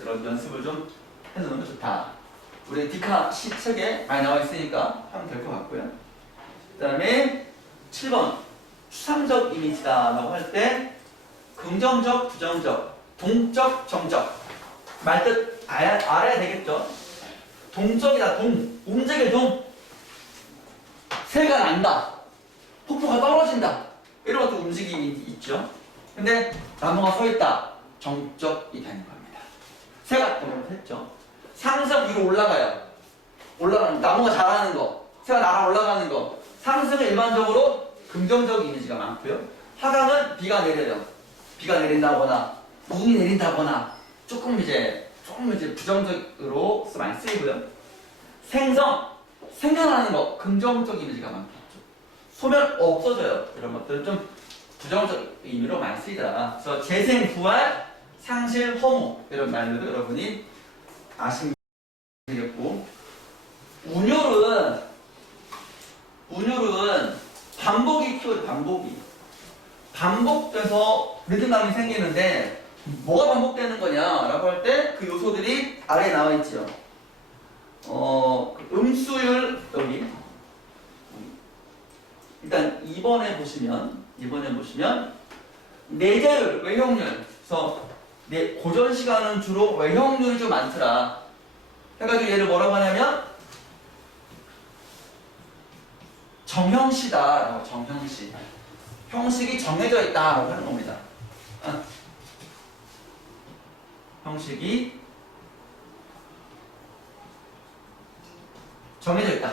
이런 연습을 좀 해놓으면 좋다. 우리 디카 책에 많이 나와 있으니까 하면 될 것 같고요. 그 다음에 7번 추상적 이미지다라고 할 때 긍정적, 부정적, 동적, 정적 말뜻 알아야 되겠죠. 동적이다. 움직일 동. 새가 난다. 폭포가 떨어진다. 이런 것도 움직임이 있죠. 근데 나무가 서 있다. 정적이 되는 겁니다. 새가 했죠. 상승 위로 올라가요. 올라가는 나무가 자라는 거, 새가 날아 올라가는 거. 상승은 일반적으로 긍정적 이미지가 많고요. 하강은 비가 내려요. 비가 내린다거나 눈이 내린다거나 조금 이제 부정적으로 많이 쓰이고요. 생겨나는 거 긍정적 이미지가 많겠죠. 소멸 없어져요. 이런 것들은 좀 부정적 의미로 많이 쓰이더라. 그래서 재생, 부활, 상실, 허무 이런 말들도 여러분이 아시면 되겠고, 운율은 반복이 키워요. 반복돼서 리듬감이 생기는데 뭐가 반복되는 거냐라고 할 때 그 요소들이 아래에 나와 있죠. 음수율 여기 일단 2번에 보시면 내재율, 외형률. 그래서 고전 시간은 주로 외형률이 좀 많더라. 해가지고 얘를 뭐라고 하냐면 정형시다. 정형시. 형식이 정해져 있다라고 하는 겁니다. 형식이 정해져 있다.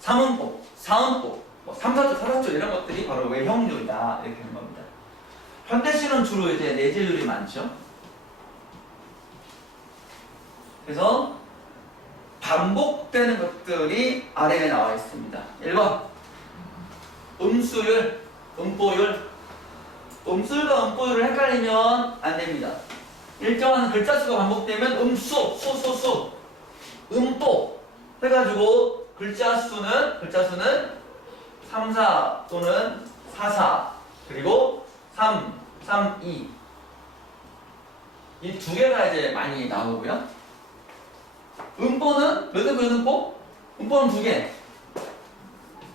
삼음법, 사음법, 3사조, 4사조 이런 것들이 바로 외형률이다. 이렇게 하는 겁니다. 현대시는 주로 이제 내재율이 많죠. 그래서 반복되는 것들이 아래에 나와 있습니다. 1번 음수율, 음보율. 음수율과 음보율을 헷갈리면 안 됩니다. 일정한 글자 수가 반복되면 음수, 수, 음보 해가지고 글자 수는 3, 4 또는 4, 4 그리고 3, 3, 2 이 두 개가 이제 많이 나오고요. 음보는 몇 음보? 음보는 두 개.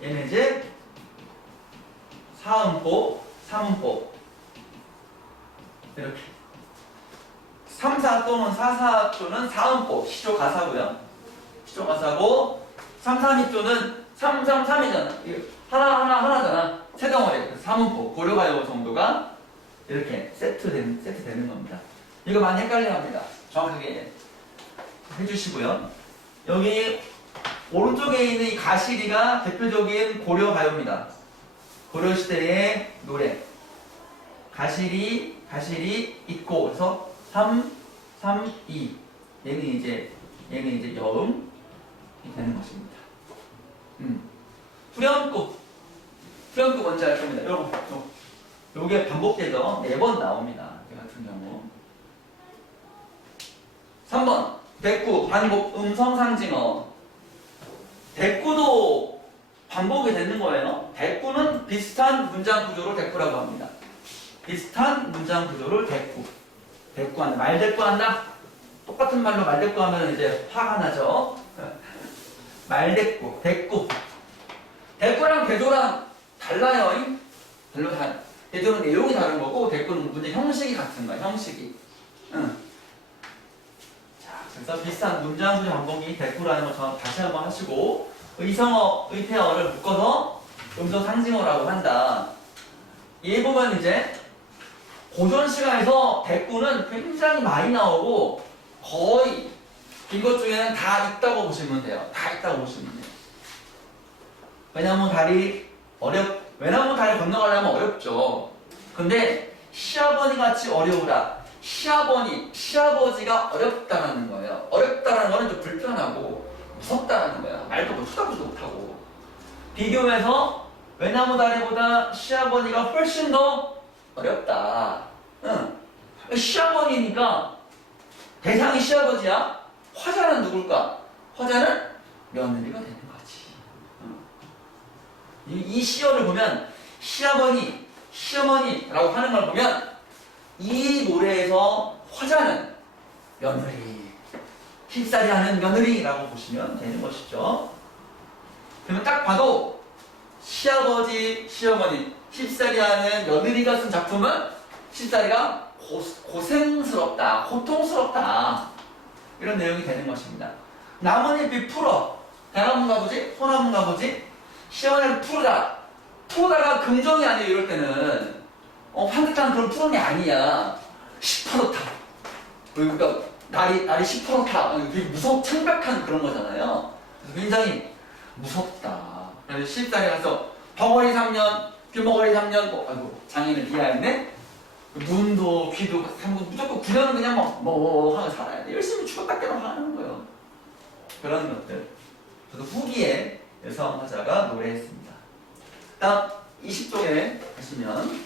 얘는 이제 4음보, 3음보 이렇게 3, 4 또는 4, 4 또는 4음보 시조 가사고요. 시조 가사고 3, 3, 2조는 3, 3, 3이잖아. 하나잖아. 세 덩어리. 3음보 고려가요 정도가 이렇게 세트 되는 겁니다. 이거 많이 헷갈려 합니다. 정확하게 해주시고요. 여기 오른쪽에 있는 이 가시리가 대표적인 고려가요입니다. 고려시대의 노래. 가시리 있고 그래서 3, 3, 2. 얘는 이제 여음이 되는 것입니다. 후렴구 뭔지 알 겁니다. 요게 반복돼서 4번 나옵니다. 이 같은 경우. 3번 대꾸, 반복, 음성 상징어. 대꾸도 반복이 되는 거예요. 대꾸는 비슷한 문장 구조를 대꾸라고 합니다. 비슷한 문장 구조를 대꾸한다. 말대꾸한다? 똑같은 말로 말대꾸하면 이제 화가 나죠. 말대꾸, 대꾸. 대꾸랑 대조랑 달라요. 별로 달라요. 대조는 내용이 다른 거고, 대꾸는 문제 형식이 같은 거야, 형식이. 자, 그래서 비슷한 문장 구조 반복이 대꾸라는 거 다시 한번 하시고, 의성어, 의태어를 묶어서 음성 상징어라고 한다. 얘 보면 이제 고전 시간에서 대꾸는 굉장히 많이 나오고 거의 이것 중에는 다 있다고 보시면 돼요. 다 있다고 보시면 돼요. 외나무 다리 건너가려면 어렵죠. 근데 시아버니 같이 어려우라. 시아버지가 어렵다라는 거예요. 어렵다라는 거는 좀 불편하고 무섭다라는 거야. 말도 쳐다보지도 못하고. 비교해서 외나무 다리보다 시아버니가 훨씬 더 어렵다. 시아버니니까 대상이 시아버지야. 화자는 누굴까? 화자는 며느리가 되는 거지. 이 시어를 보면 시어머니라고 하는 걸 보면 이 노래에서 화자는 며느리, 힙살이 하는 며느리라고 보시면 되는 것이죠. 그러면 딱 봐도 시아버지, 시어머니, 힙살이 하는 며느리가 쓴 작품은 힙살이가 고생스럽다, 고통스럽다 이런 내용이 되는 것입니다. 나뭇잎이 풀어. 대나무인가 보지? 소나무인가 보지? 시어머니를 푸르다가 긍정이 아니에요. 이럴 때는 환득한 그런 푸름이 아니야. 시퍼렇다. 그러니까 날이 시퍼렇다. 되게 창백한 그런 거잖아요. 그래서 굉장히 무섭다. 그래서 시집살이 가서 벙어리 3년, 귀머거리 3년, 아이고 장인은 비하했네. 눈도 귀도 무조건 9년은 그냥 하고 살아야 돼. 열심히 죽었다 깨도 하는 거예요. 그런 것들. 저도 후기에 여성 화자가 노래했습니다. 다음 20쪽에 가시면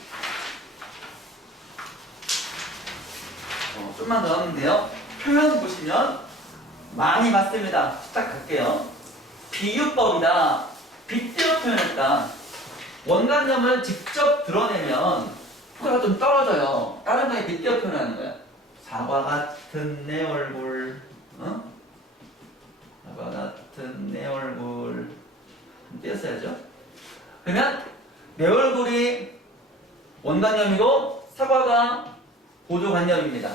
좀만 더 하는데요. 표현 보시면 많이 맞습니다. 딱 갈게요. 비유법이다. 빗대어 표현했다. 원관념을 직접 드러내면 효과가 좀 떨어져요. 다른 거에 빗대어 표현하는 거야. 사과 같은 내 얼굴, 사과 같은 내 얼굴 띄었어야죠. 그러면 내 얼굴이 원관념이고 사과가 보조관념입니다.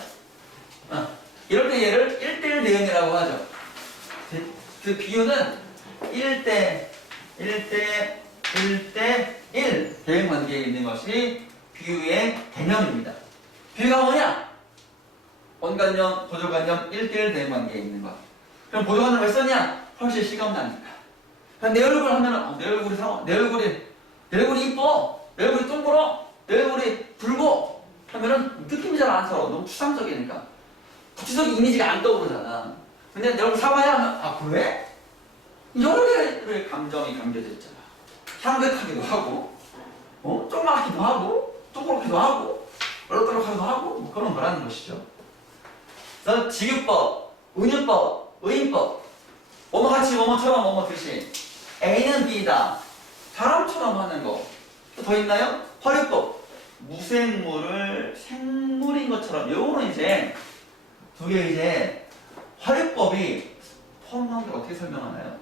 이럴 때 얘를 1대1 대응이라고 하죠. 그 비유는 1대 1 대응 관계에 있는 것이 비유의 개념입니다. 비유가 뭐냐? 원관념, 보조관념 1대1 대응 관계에 있는 것. 그럼 보조관념 왜 썼냐? 훨씬 실감나니까. 그럼 내 얼굴 하면은 내 얼굴이 이뻐, 내 얼굴이 동그러, 내 얼굴이 붉어 하면은 느낌이 잘 안 서러. 너무 추상적이니까. 구체적인 이미지가 안 떠오르잖아. 근데 내 얼굴 사과야 하면 그래? 여러 개의 감정이 감겨져 있잖아. 향긋하기도 하고, 쫑망하기도 하고, 동그랗기도 하고, 얼룩덜룩하기도 하고, 그런 거라는 것이죠. 그래서 직유법, 은유법, 의인법, 뭐뭐같이, 뭐뭐처럼, 뭐뭐듯이. A는 B다. 사람처럼 하는 거. 또 더 있나요? 화류법. 무생물을 생물인 것처럼. 요거는 이제, 두 개 이제, 화류법이 포함한 게 어떻게 설명하나요?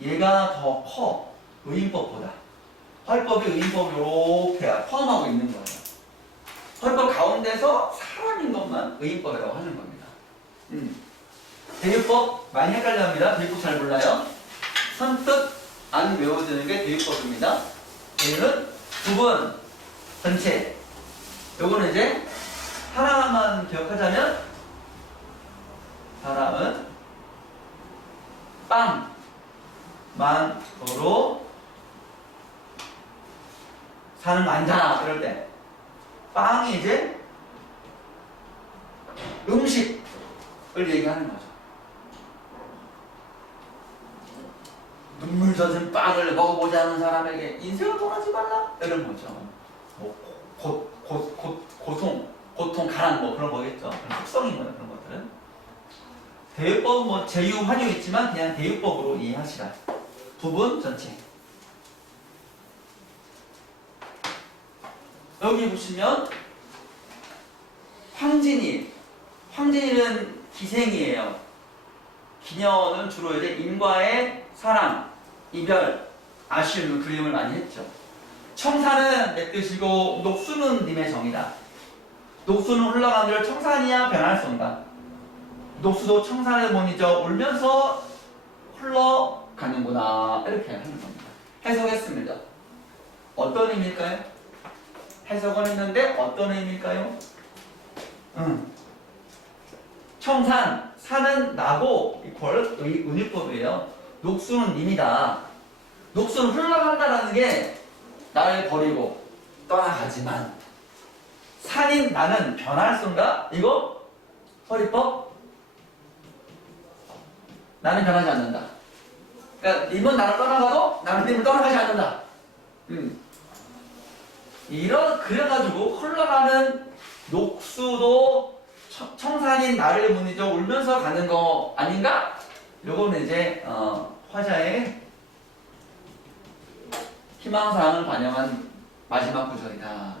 얘가 더 커. 의인법보다. 화류법이 의인법을 이렇게 포함하고 있는 거예요. 화류법 가운데서 사람인 것만 의인법이라고 하는 겁니다. 대유법 많이 헷갈려 합니다. 대유법 잘 몰라요. 선뜻 안 외워지는 게 대유법입니다. 얘는 부분, 전체. 요거는 이제 하나만 기억하자면 사람은 빵만으로 사는 많잖아. 그럴 때 빵이 이제 음식, 얘기하는 거죠. 눈물 젖은 빵을 먹어보지 않은 사람에게 인생을 떠나지 말라? 이런 거죠. 뭐, 고통, 가난 뭐 그런 거겠죠. 속성인 거예요, 그런 것들은. 대유법은 뭐 제유, 환유 있지만 그냥 대유법으로 이해하시라. 부분 전체. 여기 보시면 황진이는 기생이에요. 기녀는 주로 이제 인과의 사랑, 이별, 아쉬움 그림을 많이 했죠. 청산은 내 뜻이고 녹수는 님의 정이다. 녹수는 흘러가는 들 청산이야 변할 수 없다. 녹수도 청산을 못 잊어 울면서 흘러가는구나 이렇게 하는 겁니다. 해석했습니다. 어떤 의미일까요? 해석을 했는데 어떤 의미일까요? 청산, 산은 나고 이퀄 은유법이에요. 녹수는 님이다. 녹수는 흘러간다라는 게 나를 버리고 떠나가지만 산인 나는 변할 수인가? 이거 허리법? 나는 변하지 않는다. 그러니까 님은 나를 떠나가도 나는 님을 떠나가지 않는다. 그래가지고 흘러가는 녹수도 청산인 나를 못 잊어 울면서 가는 거 아닌가? 요거는 이제 화자의 희망사항을 반영한 마지막 구절이다.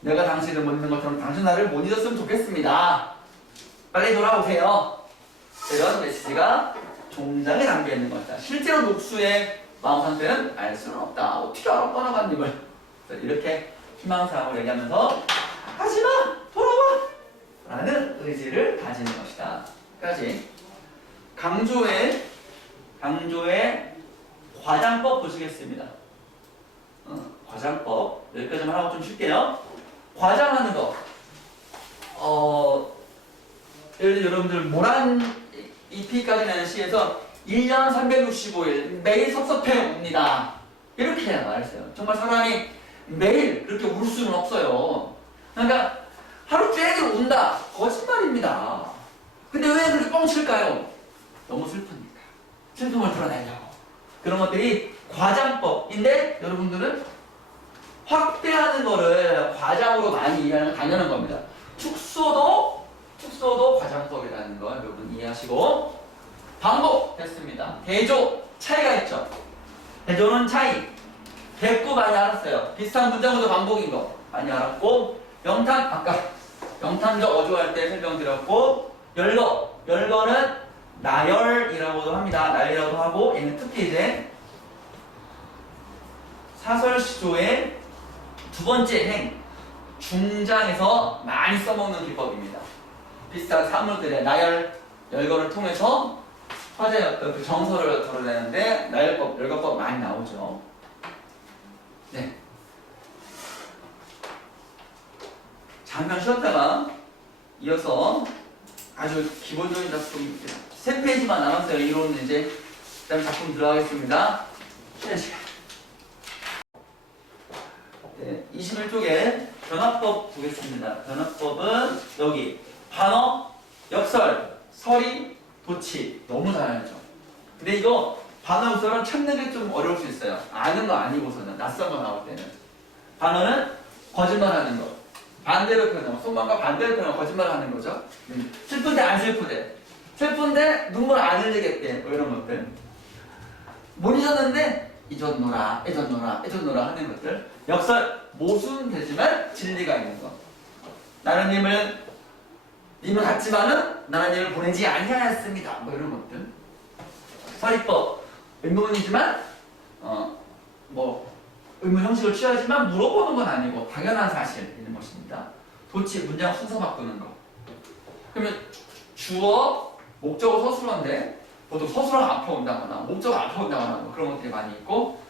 내가 당신을 못 잊는 것처럼 당신 나를 못 잊었으면 좋겠습니다. 빨리 돌아오세요. 이런 메시지가 종장에 담겨있는 것이다. 실제로 녹수의 마음 상태는 알 수는 없다. 어떻게 알아 떠나간 님을. 이렇게 희망사항을 얘기하면서 하지마! 돌아와! 라는 의지를 가지는 것이다. 까지 강조의 과장법 보시겠습니다. 과장법 여기까지만 하고 좀 쉴게요. 과장하는 거 예를 들어 여러분들 모란 EP까지 내는 시에서 1년 365일 매일 섭섭해 옵니다. 이렇게 말했어요. 정말 사람이 매일 그렇게 울 수는 없어요. 그러니까 하루 종일 운다. 거짓말입니다. 근데 왜 그렇게 뻥칠까요? 너무 슬프니까. 슬픔을 드러내려고. 그런 것들이 과장법인데 여러분들은 확대하는 거를 과장으로 많이 이해하는 건 당연한 겁니다. 축소도 과장법이라는 걸 여러분 이해하시고 반복했습니다. 대조 차이가 있죠. 대조는 차이. 대꾸 많이 알았어요. 비슷한 문장으로 반복인 거 많이 알았고 영탄 아까 영탄적 어조할 때 설명드렸고 열거는 나열이라고도 합니다. 나열이라고 하고 얘는 특히 이제 사설시조의 두 번째 행 중장에서 많이 써먹는 기법입니다. 비슷한 사물들의 나열, 열거를 통해서 화제의 어떤 그 정서를 드러내는데 나열법, 열거법 많이 나오죠. 네. 잠깐 쉬었다가 이어서 아주 기본적인 작품 3페이지만 남았어요. 이론은 이제 그다음 작품 들어가겠습니다. 쉬는 시간. 네, 21쪽에 변화법 보겠습니다. 변화법은 여기 반어, 역설, 서리, 도치 너무 잘 알죠. 근데 이거 반어, 역설은 찾는 게 좀 어려울 수 있어요. 아는 거 아니고서는 낯선 거 나올 때는. 반어는 거짓말하는 거. 반대로 표현하고 속마음과 반대로 표현하고 거짓말하는 거죠. 슬픈데 안 슬프대. 슬픈데 눈물 안 흘리겠대. 뭐 이런 것들. 못 잊었는데 잊었노라 하는 것들. 역설 모순되지만 진리가 있는 것. 나는 님을 같지만은 나는 님을 보내지 아니하였습니다. 뭐 이런 것들. 서리법 의문이지만 뭐 의문 형식을 취하지만 물어보는 건 아니고 당연한 사실인 것입니다. 도치 문장 순서 바꾸는 거. 그러면 주어 목적어 서술어인데 보통 서술어가 앞에 온다거나 목적어 앞에 온다거나 뭐 그런 것들이 많이 있고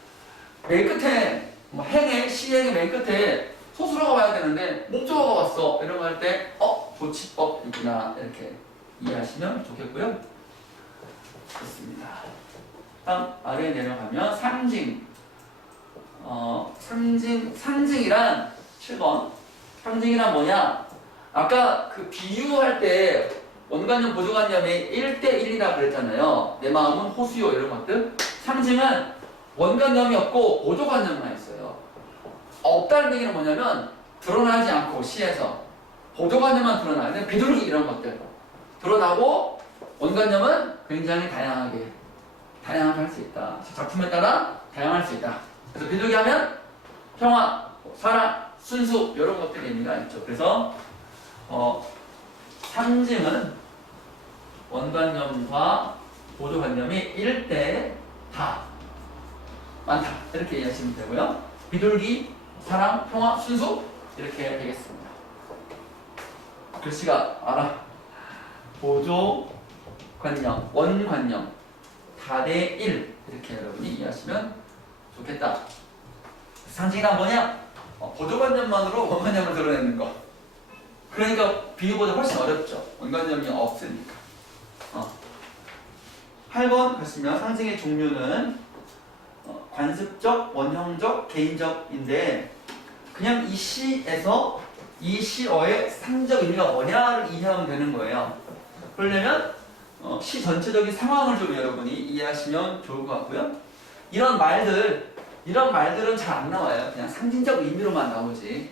맨 끝에 뭐 행의 시행의 맨 끝에 서술어가 와야 되는데 목적어가 왔어 이런 거 할 때 도치법이구나 이렇게 이해하시면 좋겠고요. 좋습니다. 다음 아래에 내려가면 상징이란 7번 상징이란 뭐냐? 아까 그 비유할 때 원관념, 보조관념이 1대1이라 그랬잖아요. 내 마음은 호수요 이런 것들. 상징은 원관념이 없고 보조관념만 있어요. 없다는 얘기는 뭐냐면 드러나지 않고 시에서 보조관념만 드러나는 비둘기 이런 것들 드러나고 원관념은 굉장히 다양하게 할 수 있다. 작품에 따라 다양할 수 있다. 그래서 비둘기 하면 평화, 사랑, 순수 이런 것들이 의미가 있죠. 그래서 상징은 원관념과 보조관념이 1대 다 많다 이렇게 이해하시면 되고요. 비둘기, 사랑, 평화, 순수 이렇게 되겠습니다. 글씨가 알아. 보조관념, 원관념 다대 1 이렇게 여러분이 이해하시면 좋겠다. 상징이란 뭐냐? 보조관념만으로 원관념을 드러내는 거. 그러니까 비유보다 훨씬 어렵죠. 원관념이 없으니까. 8번 가시면 상징의 종류는 관습적, 원형적, 개인적인데 그냥 이 시에서 이 시어의 상징적 의미가 뭐냐를 이해하면 되는 거예요. 그러려면 시 전체적인 상황을 좀 여러분이 이해하시면 좋을 것 같고요. 이런 말들은 잘 안 나와요. 그냥 상징적 의미로만 나오지.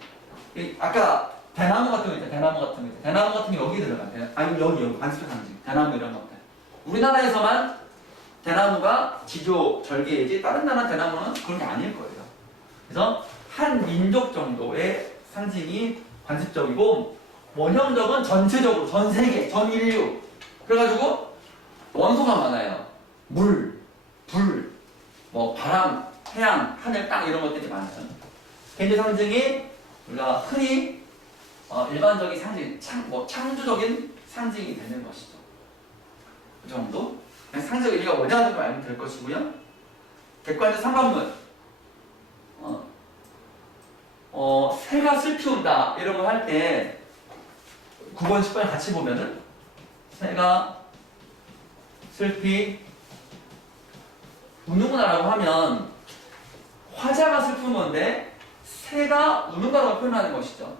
아까 대나무 같은 거 있죠. 대나무 같은 게 여기 들어가요. 아니 여기 관습적 상징. 대나무 이런 것들. 우리나라에서만 대나무가 지조 절개이지 다른 나라 대나무는 그런 게 아닐 거예요. 그래서 한 민족 정도의 상징이 관습적이고 원형적은 전체적으로 전 세계, 전 인류. 그래가지고 원소가 많아요. 물, 불, 바람, 태양, 하늘, 땅 이런 것들이 많아요. 개인적 상징이 우리가 흔히 일반적인 상징, 창조적인 상징이 되는 것이죠. 그 정도? 상징 의미가 뭐냐는 걸 알면 될 것이고요. 객관적 상관문. 새가 슬피운다 이런 거 할 때 9번, 10번 같이 보면은 새가 슬피 우는구나라고 하면 화자가 슬픈 건데 새가 우는가라고 표현하는 것이죠.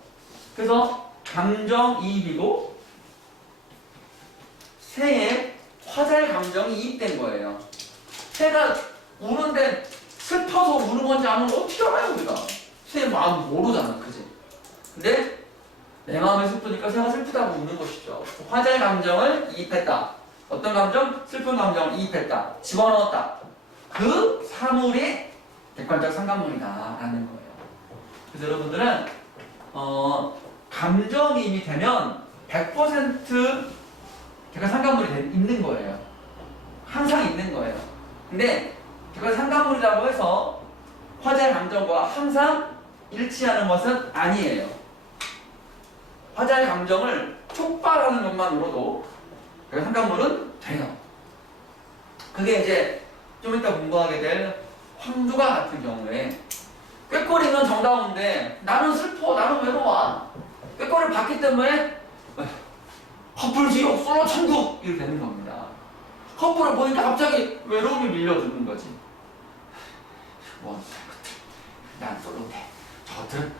그래서 감정이입이고 새에 화자의 감정이 이입된 거예요. 새가 우는데 슬퍼서 우는 건지 안 우는 건 어떻게 알아요 우리가? 새의 마음 모르잖아, 그지? 근데 내 마음이 슬프니까 새가 슬프다고 우는 것이죠. 화자의 감정을 이입했다. 어떤 감정? 슬픈 감정을 이입했다. 집어넣었다. 그 사물이 객관적 상관문이다 라는 거예요. 그래서 여러분들은 감정이입이 되면 100% 객관 상관문이 있는 거예요. 항상 있는 거예요. 근데 객관 상관문이라고 해서 화자의 감정과 항상 일치하는 것은 아니에요. 화자의 감정을 촉발하는 것만으로도 객관 상관문은 돼요. 그게 이제 좀 이따 공부하게 될 황두가 같은 경우에 꾀꼬리는 정다운데 나는 슬퍼, 나는 외로워. 꾀꼬리를 봤기 때문에 커플지옥, 솔로 천국 이렇게 되는 겁니다. 커플을 보니까 갑자기 외로움이 밀려드는 거지. 난 솔로인데 저것들은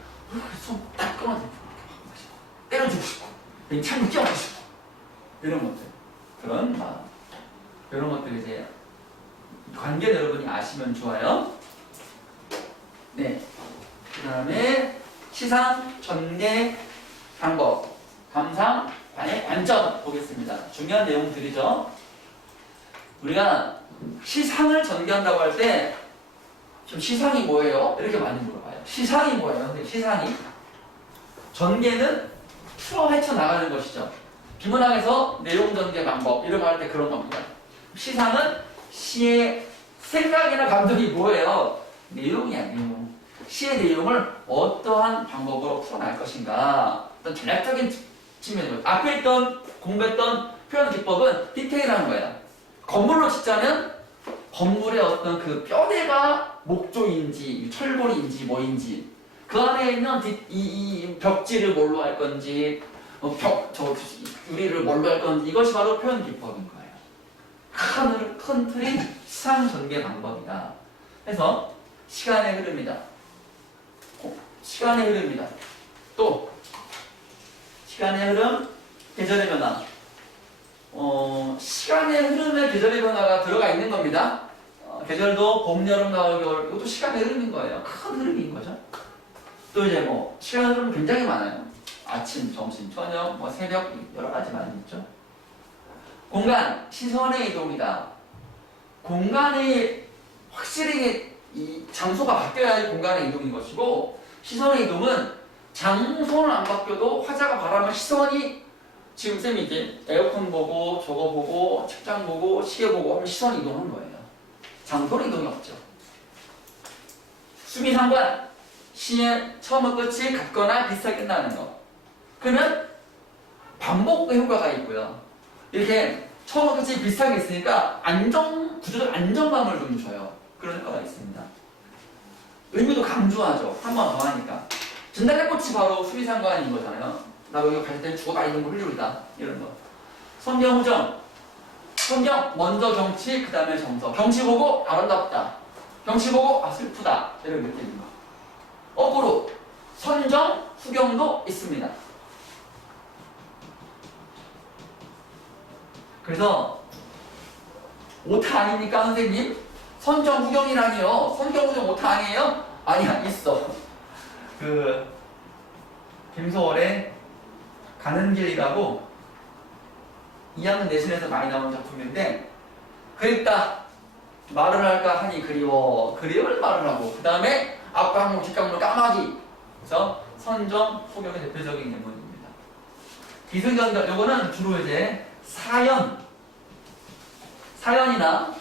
손딱 끊어내고 때려주고 싶고 창문 끼워주고 싶고 이런 것들, 그런 마음, 이런 것들 이제 관계를 여러분이 아시면 좋아요. 네. 그 다음에 시상, 전개, 방법, 감상, 관점 보겠습니다. 중요한 내용들이죠. 우리가 시상을 전개한다고 할 때 좀 시상이 뭐예요? 이렇게 많이 물어봐요. 시상이 뭐예요? 근데 시상이 전개는 풀어 헤쳐 나가는 것이죠. 비문학에서 내용 전개 방법 이런 거 할 때 그런 겁니다. 시상은 시의 생각이나 감정이 뭐예요? 내용이야, 내용. 시의 내용을 어떠한 방법으로 풀어나갈 것인가. 어떤 전략적인 측면이죠. 앞에 있던 공부했던 표현 기법은 디테일한 거야. 건물로 짓자면 건물의 어떤 그 뼈대가 목조인지 철골인지 뭐인지 그 안에 있는 이 벽지를 뭘로 할 건지 유리를 뭘로 할 건지 이것이 바로 표현 기법인 거예요. 큰 틀이 시상 전개 방법이다. 그래서 시간의 흐름이다. 시간의 흐름이다. 또 시간의 흐름, 계절의 변화. 시간의 흐름에 계절의 변화가 들어가 있는 겁니다. 계절도 봄, 여름, 가을, 겨울 이것도 시간의 흐름인 거예요. 큰 흐름인 거죠. 또 이제 뭐 시간 흐름 굉장히 많아요. 아침, 점심, 저녁, 뭐 새벽 여러 가지 많이 있죠. 공간, 시선의 이동이다. 공간이 확실히 이 장소가 바뀌어야지 공간의 이동인 것이고 시선의 이동은 장소는 안 바뀌어도 화자가 바라는 시선이 지금 쌤이 이제 에어컨 보고 저거 보고 책장 보고 시계 보고 하면 시선 이동하는 거예요. 장소는 이동이 없죠. 수미상관, 시의 처음과 끝이 같거나 비슷하게 끝나는 거. 그러면 반복 효과가 있고요. 이렇게 처음과 끝이 비슷하게 있으니까 구조적 안정감을 좀 줘요. 그런 효과가 있습니다. 의미도 강조하죠. 한 번 더 하니까. 전달의 꽃이 바로 수미상관인 거잖아요. 나 여기 갈 때 죽어가 있는 거 흘리우리다. 이런 거. 선경, 후정. 선경, 먼저 경치, 그 다음에 정서. 경치 보고 아름답다. 경치 보고 슬프다. 이런 느낌인 거. 거꾸로 선정, 후경도 있습니다. 그래서 오타 아닙니까 선생님? 선정, 후경이라니요. 선경, 후정 오타 아니에요? 아니야, 있어. 김소월의 가는 길이라고 2학년 내신에서 많이 나오는 작품인데 그립다 말을 할까 하니 그리워 그리움을 말을 하고 그 다음에 앞강목 뒷강목 까마귀 그래서 선정 후경의 대표적인 예문입니다. 기승전결 요거는 주로 이제 사연이나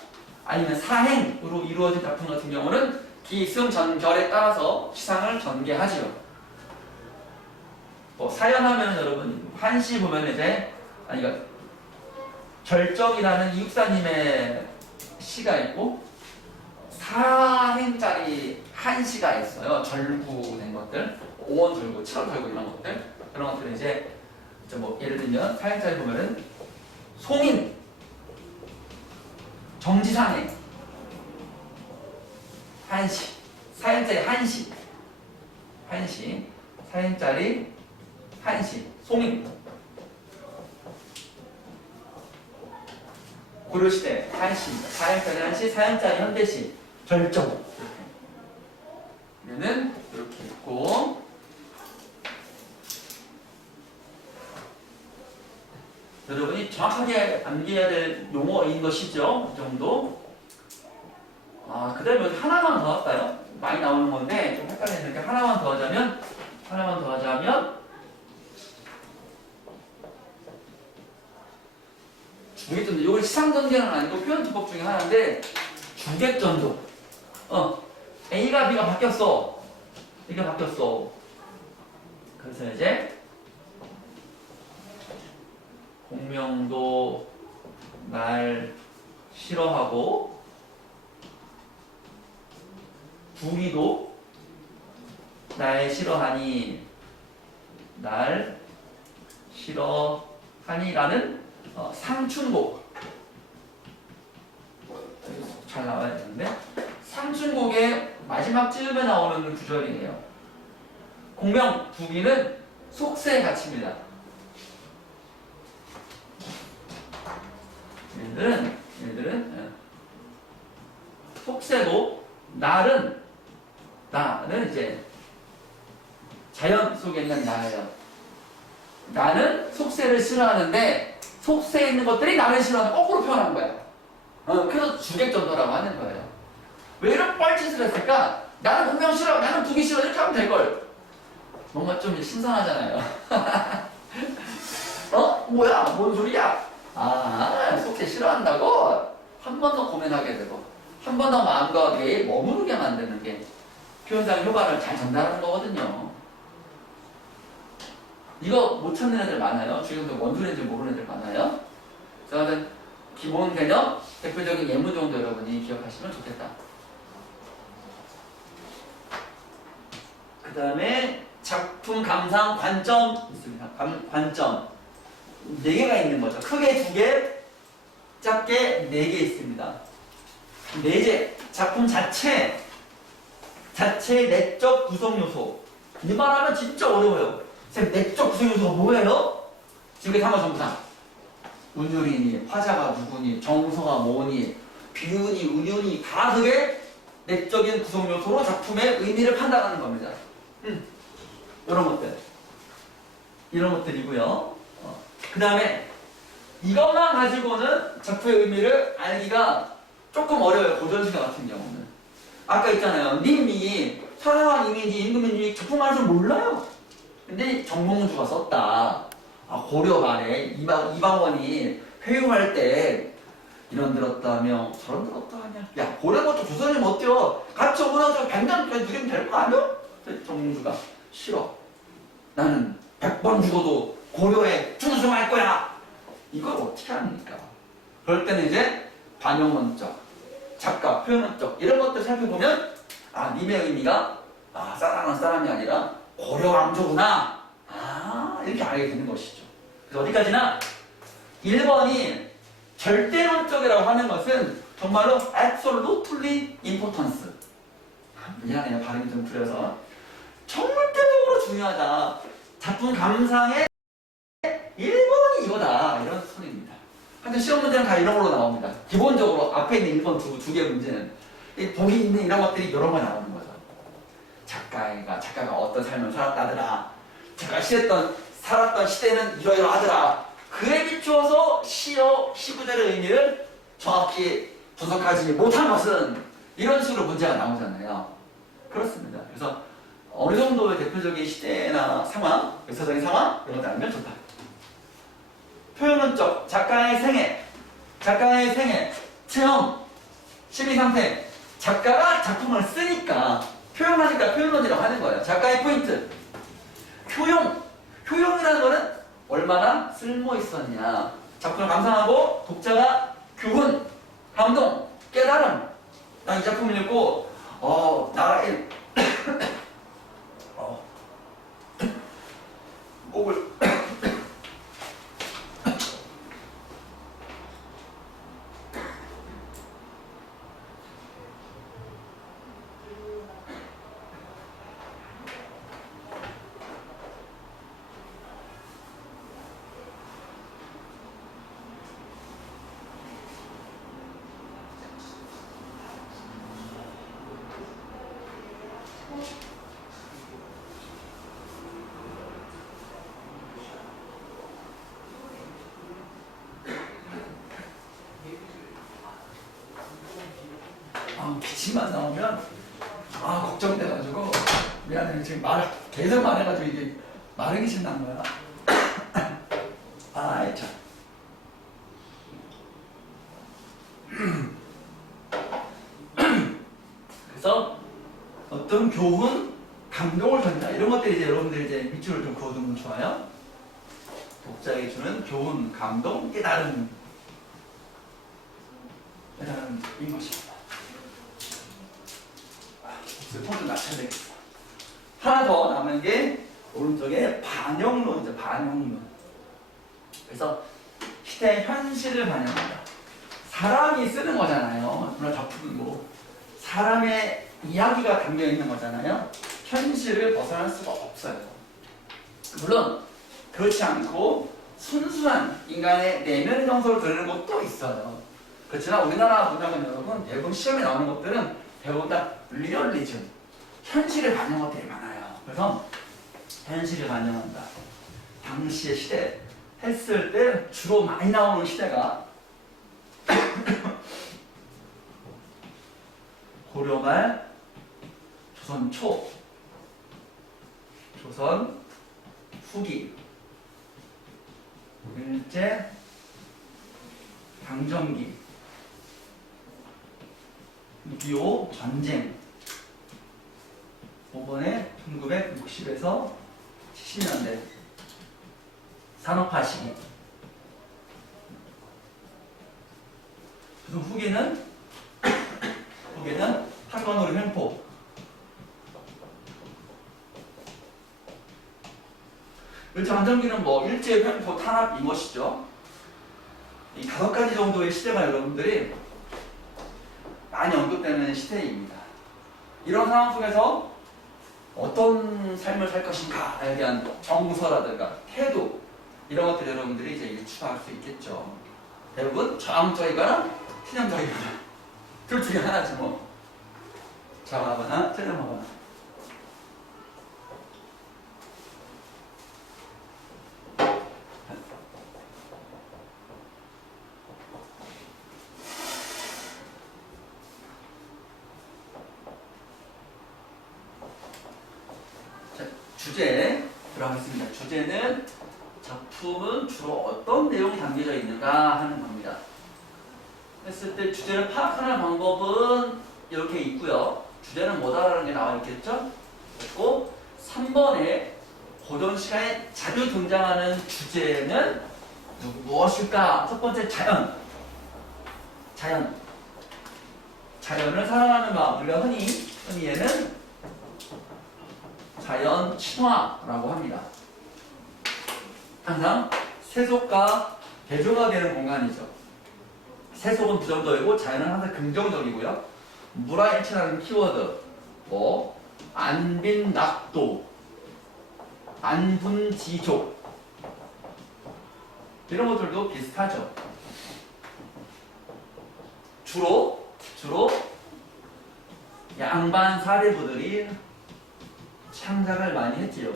아니면 사행으로 이루어진 작품 같은 경우는 기승전결에 따라서 시상을 전개하지요. 사연하면 여러분 한시 보면 이제 그러니까 절정이라는 이육사님의 시가 있고 사행짜리 한시가 있어요. 절구된 것들 5원 절구, 7원 절구 이런 것들 그런 것들은 이제 뭐 예를 들면 사행짜리 보면은 송인 정지상행 한시 사행짜리 한시 사행짜리 한시, 송인 고려시대 한시, 사행짜리 한시, 사행짜리 현대시 절정 얘는 이렇게 있고 여러분이 정확하게 암기해야 될 용어인 것이죠. 이 정도. 그 다음에 여기 하나만 더 할까요? 많이 나오는 건데 좀 헷갈리는데 하나만 더 하자면 주객전도. 이건 시상전개는 아니고 표현투법 중에 하나인데 주객전도. A가 B가 바뀌었어. 이게 바뀌었어. 그래서 이제 공명도 날 싫어하고 부기도 날 싫어하니 날 싫어하니라는 상춘곡 잘 나와야 되는데 상춘곡의 마지막 쯤에 나오는 구절이에요. 공명 부기는 속세의 가치입니다. 얘들은 속세도 나는 이제 자연 속에 있는 나예요. 나는 속세를 싫어하는데 속세에 있는 것들이 나를 싫어하는 거꾸로 표현한 거야. 그래서 주객전도라고 하는 거예요. 왜 이런 뻘짓을 했을까? 나는 분명 싫어, 나는 두기 싫어 이렇게 하면 될걸. 뭔가 좀 신선하잖아요. 뭐야? 뭔 소리야? 속세 싫어한다고? 한 번 더 고민하게 되고 한 번 더 마음과 뇌에 머무르게 만드는 게 표현상 효과를 잘 전달하는 거거든요. 이거 못 찾는 애들 많아요. 지금도 뭔 소리인지 모르는 애들 많아요. 저는 기본 개념, 대표적인 예문 정도 여러분이 기억하시면 좋겠다. 그 다음에 작품 감상 관점 있습니다. 관점 4개가 있는 거죠. 크게 2개, 작게 4개 있습니다. 4개 작품 자체의 내적 구성 요소. 이 말하면 진짜 어려워요. 쌤, 내적 구성 요소가 뭐예요? 지금까지 한번 전부 다. 운율이니 화자가 누구니 정서가 뭐니 비운이 은윤이 다 그게 내적인 구성 요소로 작품의 의미를 판단하는 겁니다. 이런 것들. 이런 것들이고요. 그 다음에 이것만 가지고는 작품의 의미를 알기가 조금 어려워요. 고전시가 같은 경우는. 아까 있잖아요. 님이 사랑한 이미지 임금님이 작품 안에서 몰라요. 근데 정몽주가 썼다. 고려 말에 이방원이 회유할 때 이런 들었다며 저런 들었다하냐. 야 고려부터 조선이면 어때요? 같이 오면서 100년 누리면 될 거 아니야? 정몽주가 싫어. 나는 100번 죽어도 고려에 충성할 거야. 이걸 어떻게 합니까? 그럴 때는 이제 반영원적, 작가, 표현원적 이런 것들 살펴보면 님의 의미가 사랑하는 사람이 아니라 고려 왕조구나. 이렇게 알게 되는 것이죠. 그래서 어디까지나 1번이 절대론적이라고 하는 것은 정말로 absolutely importance. 미안해요. 발음이 좀 그래서 절대적으로 중요하다. 작품 감상의 1번이 이거다. 이런 소리입니다. 근데 시험 문제는 다 이런 걸로 나옵니다. 기본적으로 앞에 있는 1번 두 개 문제는 보기 있는 이런 것들이 여러 번 나오는 거죠. 작가가 어떤 삶을 살았다더라. 작가가 살았던 시대는 이러이러하더라. 그에 비추어서 시구절의 의미를 정확히 분석하지 못한 것은 이런 식으로 문제가 나오잖아요. 그렇습니다. 그래서 어느 정도의 대표적인 시대나 상황, 역사적인 상황 이런 것들 알면 좋다. 표현론적, 작가의 생애, 체험, 심리상태. 작가가 작품을 쓰니까 표현하니까 표현론이라고 하는 거예요. 작가의 포인트. 효용이라는 거는 얼마나 쓸모 있었냐. 작품을 감상하고 독자가 교훈, 감동, 깨달음. 난 이 작품을 읽고 나라의 목을 기침만 나오면 걱정돼가지고 미안해. 지금 계속 말해가지고 이게 마르기 신난 거야. 참. 그래서 어떤 교훈, 감동을 전다 이런 것들이 이제 여러분들이 이제 밑줄을 좀 그어두면 좋아요. 독자에게 주는 교훈, 감동, 깨달음인 것입니다. 톤 좀 낮춰야 되겠어. 하나 더 남은 게 오른쪽에 반영론이죠. 반영론. 그래서 시대의 현실을 반영한다. 사람이 쓰는 거잖아요. 물론 작품이고 사람의 이야기가 담겨 있는 거잖아요. 현실을 벗어날 수가 없어요. 물론 그렇지 않고 순수한 인간의 내면 정서를 드러내는 것도 있어요. 그렇지만 우리나라 문학은 여러분 대부분 시험에 나오는 것들은 대부분 다 리얼리즘, 현실을 반영한 것들이 많아요. 그래서 현실을 반영한다. 당시의 시대 했을 때 주로 많이 나오는 시대가 고려 말, 조선 초, 조선 후기, 일제, 강점기, 6.25 전쟁. 이번에 1960에서 70년대 산업화 시기. 그래서 후기는 한관으로 횡포. 일제 강점기는 일제 횡포 탄압 이 것이죠. 이 5가지 정도의 시대가 여러분들이 많이 언급되는 시대입니다. 이런 상황 속에서 어떤 삶을 살 것인가에 대한 정서라든가 태도 이런 것들 여러분들이 이제 추가할 수 있겠죠. 대부분 저항적이거나 친형적이거나 둘 중에 하나지 뭐. 저항하거나 친형하거나. 주제 들어가겠습니다. 주제는 작품은 주로 어떤 내용이 담겨져 있는가 하는 겁니다. 했을 때 주제를 파악하는 방법은 이렇게 있고요. 주제는 뭐다라는 게 나와 있겠죠? 그리고 3번에 고전 시간에 자주 등장하는 주제는 무엇일까? 첫 번째 자연. 자연을 사랑하는 마음. 우리가 흔히 얘는 자연 친화라고 합니다. 항상 세속과 대조가 되는 공간이죠. 세속은 부정적이고 자연은 항상 긍정적이고요. 물화일치라는 키워드, 뭐 안빈낙도, 안분지족 이런 것들도 비슷하죠. 주로 양반 사대부들이 창작을 많이 했지요.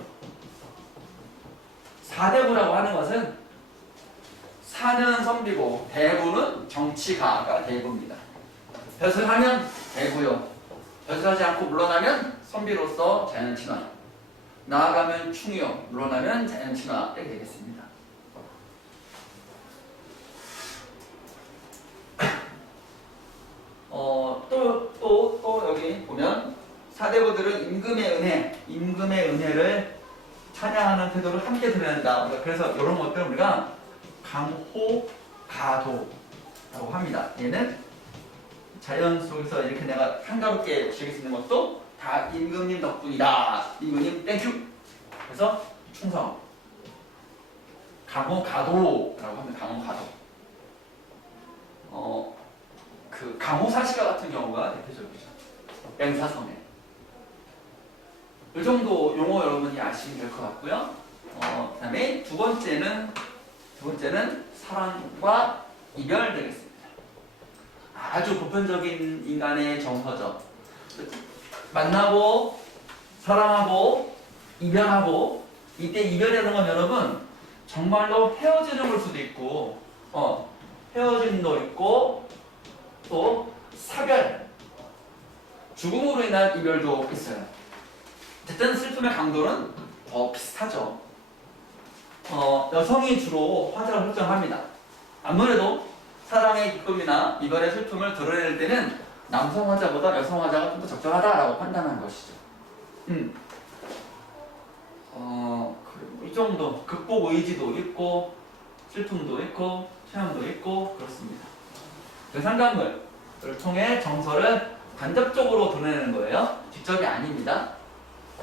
사대부라고 하는 것은 사는 선비고 대부는 정치가가 대부입니다. 벼슬하면 대부요. 벼슬하지 않고 물러나면 선비로서 자연친화. 나아가면 충요. 물러나면 자연친화. 이렇게 되겠습니다. 또 여기 보면 사대부들은 임금의 은혜를 찬양하는 태도를 함께 드려야 한다. 그래서 이런 것들을 우리가 강호가도라고 합니다. 얘는 자연 속에서 이렇게 내가 한가롭게 즐길 수 있는 것도 다 임금님 덕분이다. 임금님 땡큐. 그래서 충성. 강호가도라고 합니다. 강호가도. 그 강호사시가 같은 경우가 대표적이죠. 맹사성에. 이 정도 용어 여러분이 아시면 될 것 같고요. 그 다음에 두 번째는 사랑과 이별 되겠습니다. 아주 보편적인 인간의 정서죠. 만나고 사랑하고 이별하고, 이때 이별이라는 건 여러분 정말로 헤어지는 걸 수도 있고 헤어짐도 있고 또 사별, 죽음으로 인한 이별도 있어요. 어쨌든 슬픔의 강도는 더 비슷하죠. 여성이 주로 화자를 설정합니다. 아무래도 사랑의 기쁨이나 이별의 슬픔을 드러낼 때는 남성 화자보다 여성 화자가 좀 더 적절하다라고 판단한 것이죠. 이 정도 극복 의지도 있고 슬픔도 있고 체험도 있고 그렇습니다. 그 상간물을 통해 정서를 간접적으로 드러내는 거예요. 직접이 아닙니다.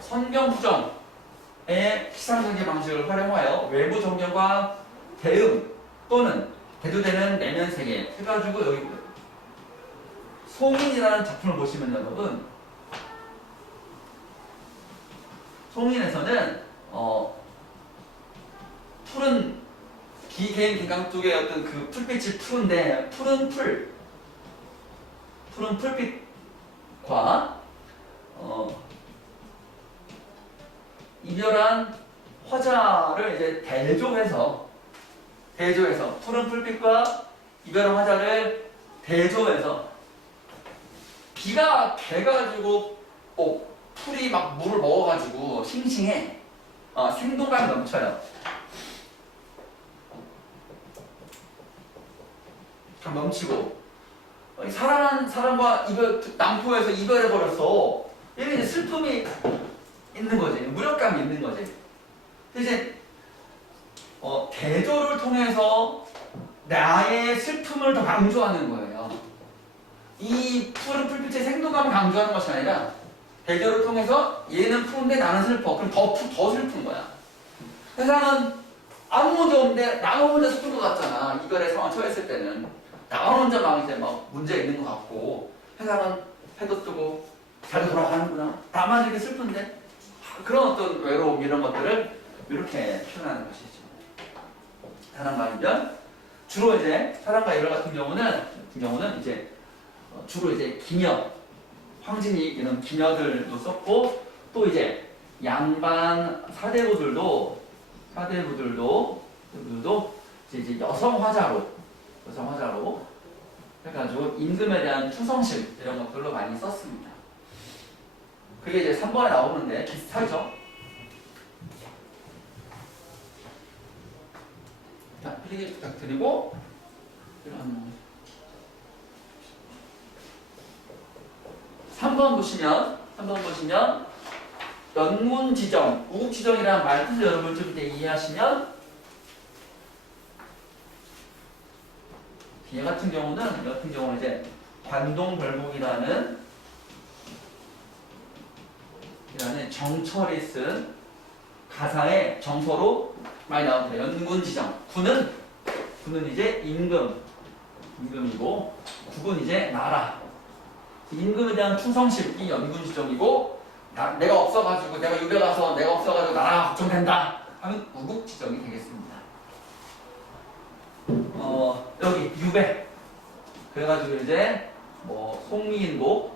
성경 부정의 시상전개 방식을 활용하여 외부 정경과 대응 또는 대두되는 내면 세계 해가지고 여기 송인이라는 작품을 보시면 여러분, 송인에서는 푸른 기개인 김강 쪽의 어떤 그 풀빛이 푸른데 푸른 풀빛과 이별한 화자를 이제 대조해서 푸른 풀빛과 이별한 화자를 대조해서 비가 개가지고 풀이 막 물을 먹어가지고 싱싱해. 생동감이 넘쳐요. 넘치고 사랑하는 사람과 남포에서 이별해버렸어. 이게 이제 슬픔이 있는 거지. 무력감이 있는 거지. 이제 대조를 통해서 나의 슬픔을 더 강조하는 거예요. 이 푸른 풀빛의 생동감을 강조하는 것이 아니라 대조를 통해서 얘는 푸른데 나는 슬퍼. 그럼 더 슬픈 거야. 세상은 아무 문제 없는데 나만 혼자 슬픈 것 같잖아. 이별의 상황 처했을 때는 나만 혼자 막 이제 막 문제 있는 것 같고, 세상은 해도 뜨고 잘 돌아가는구나. 나만 이렇게 슬픈데 그런 어떤 외로움 이런 것들을 이렇게 표현하는 것이죠. 사랑과 이별. 주로 이제 사랑과 이별 같은 경우는 이제 주로 이제 기녀, 황진이 이런 기녀들도 썼고 또 이제 양반 사대부들도 이제 여성 화자로 해가지고 임금에 대한 충성심 이런 것들로 많이 썼습니다. 그게 이제 3번에 나오는데 비슷하죠? 자, 필기 부탁드리고 3번 보시면 연문지정, 우국지정이라는 말 뜻을 여러분 좀 이제 이해하시면 얘 같은 경우는 이제 관동별목이라는 정철이 쓴 가사의 정서로 많이 나옵니다. 연군지정. 군은 이제 임금이고 국은 이제 나라. 임금에 대한 충성심이 연군지정이고 내가 없어가지고 내가 유배 가서 내가 없어가지고 나라가 걱정된다 하면 우국지정이 되겠습니다. 여기 유배. 그래가지고 이제 뭐 송미인복,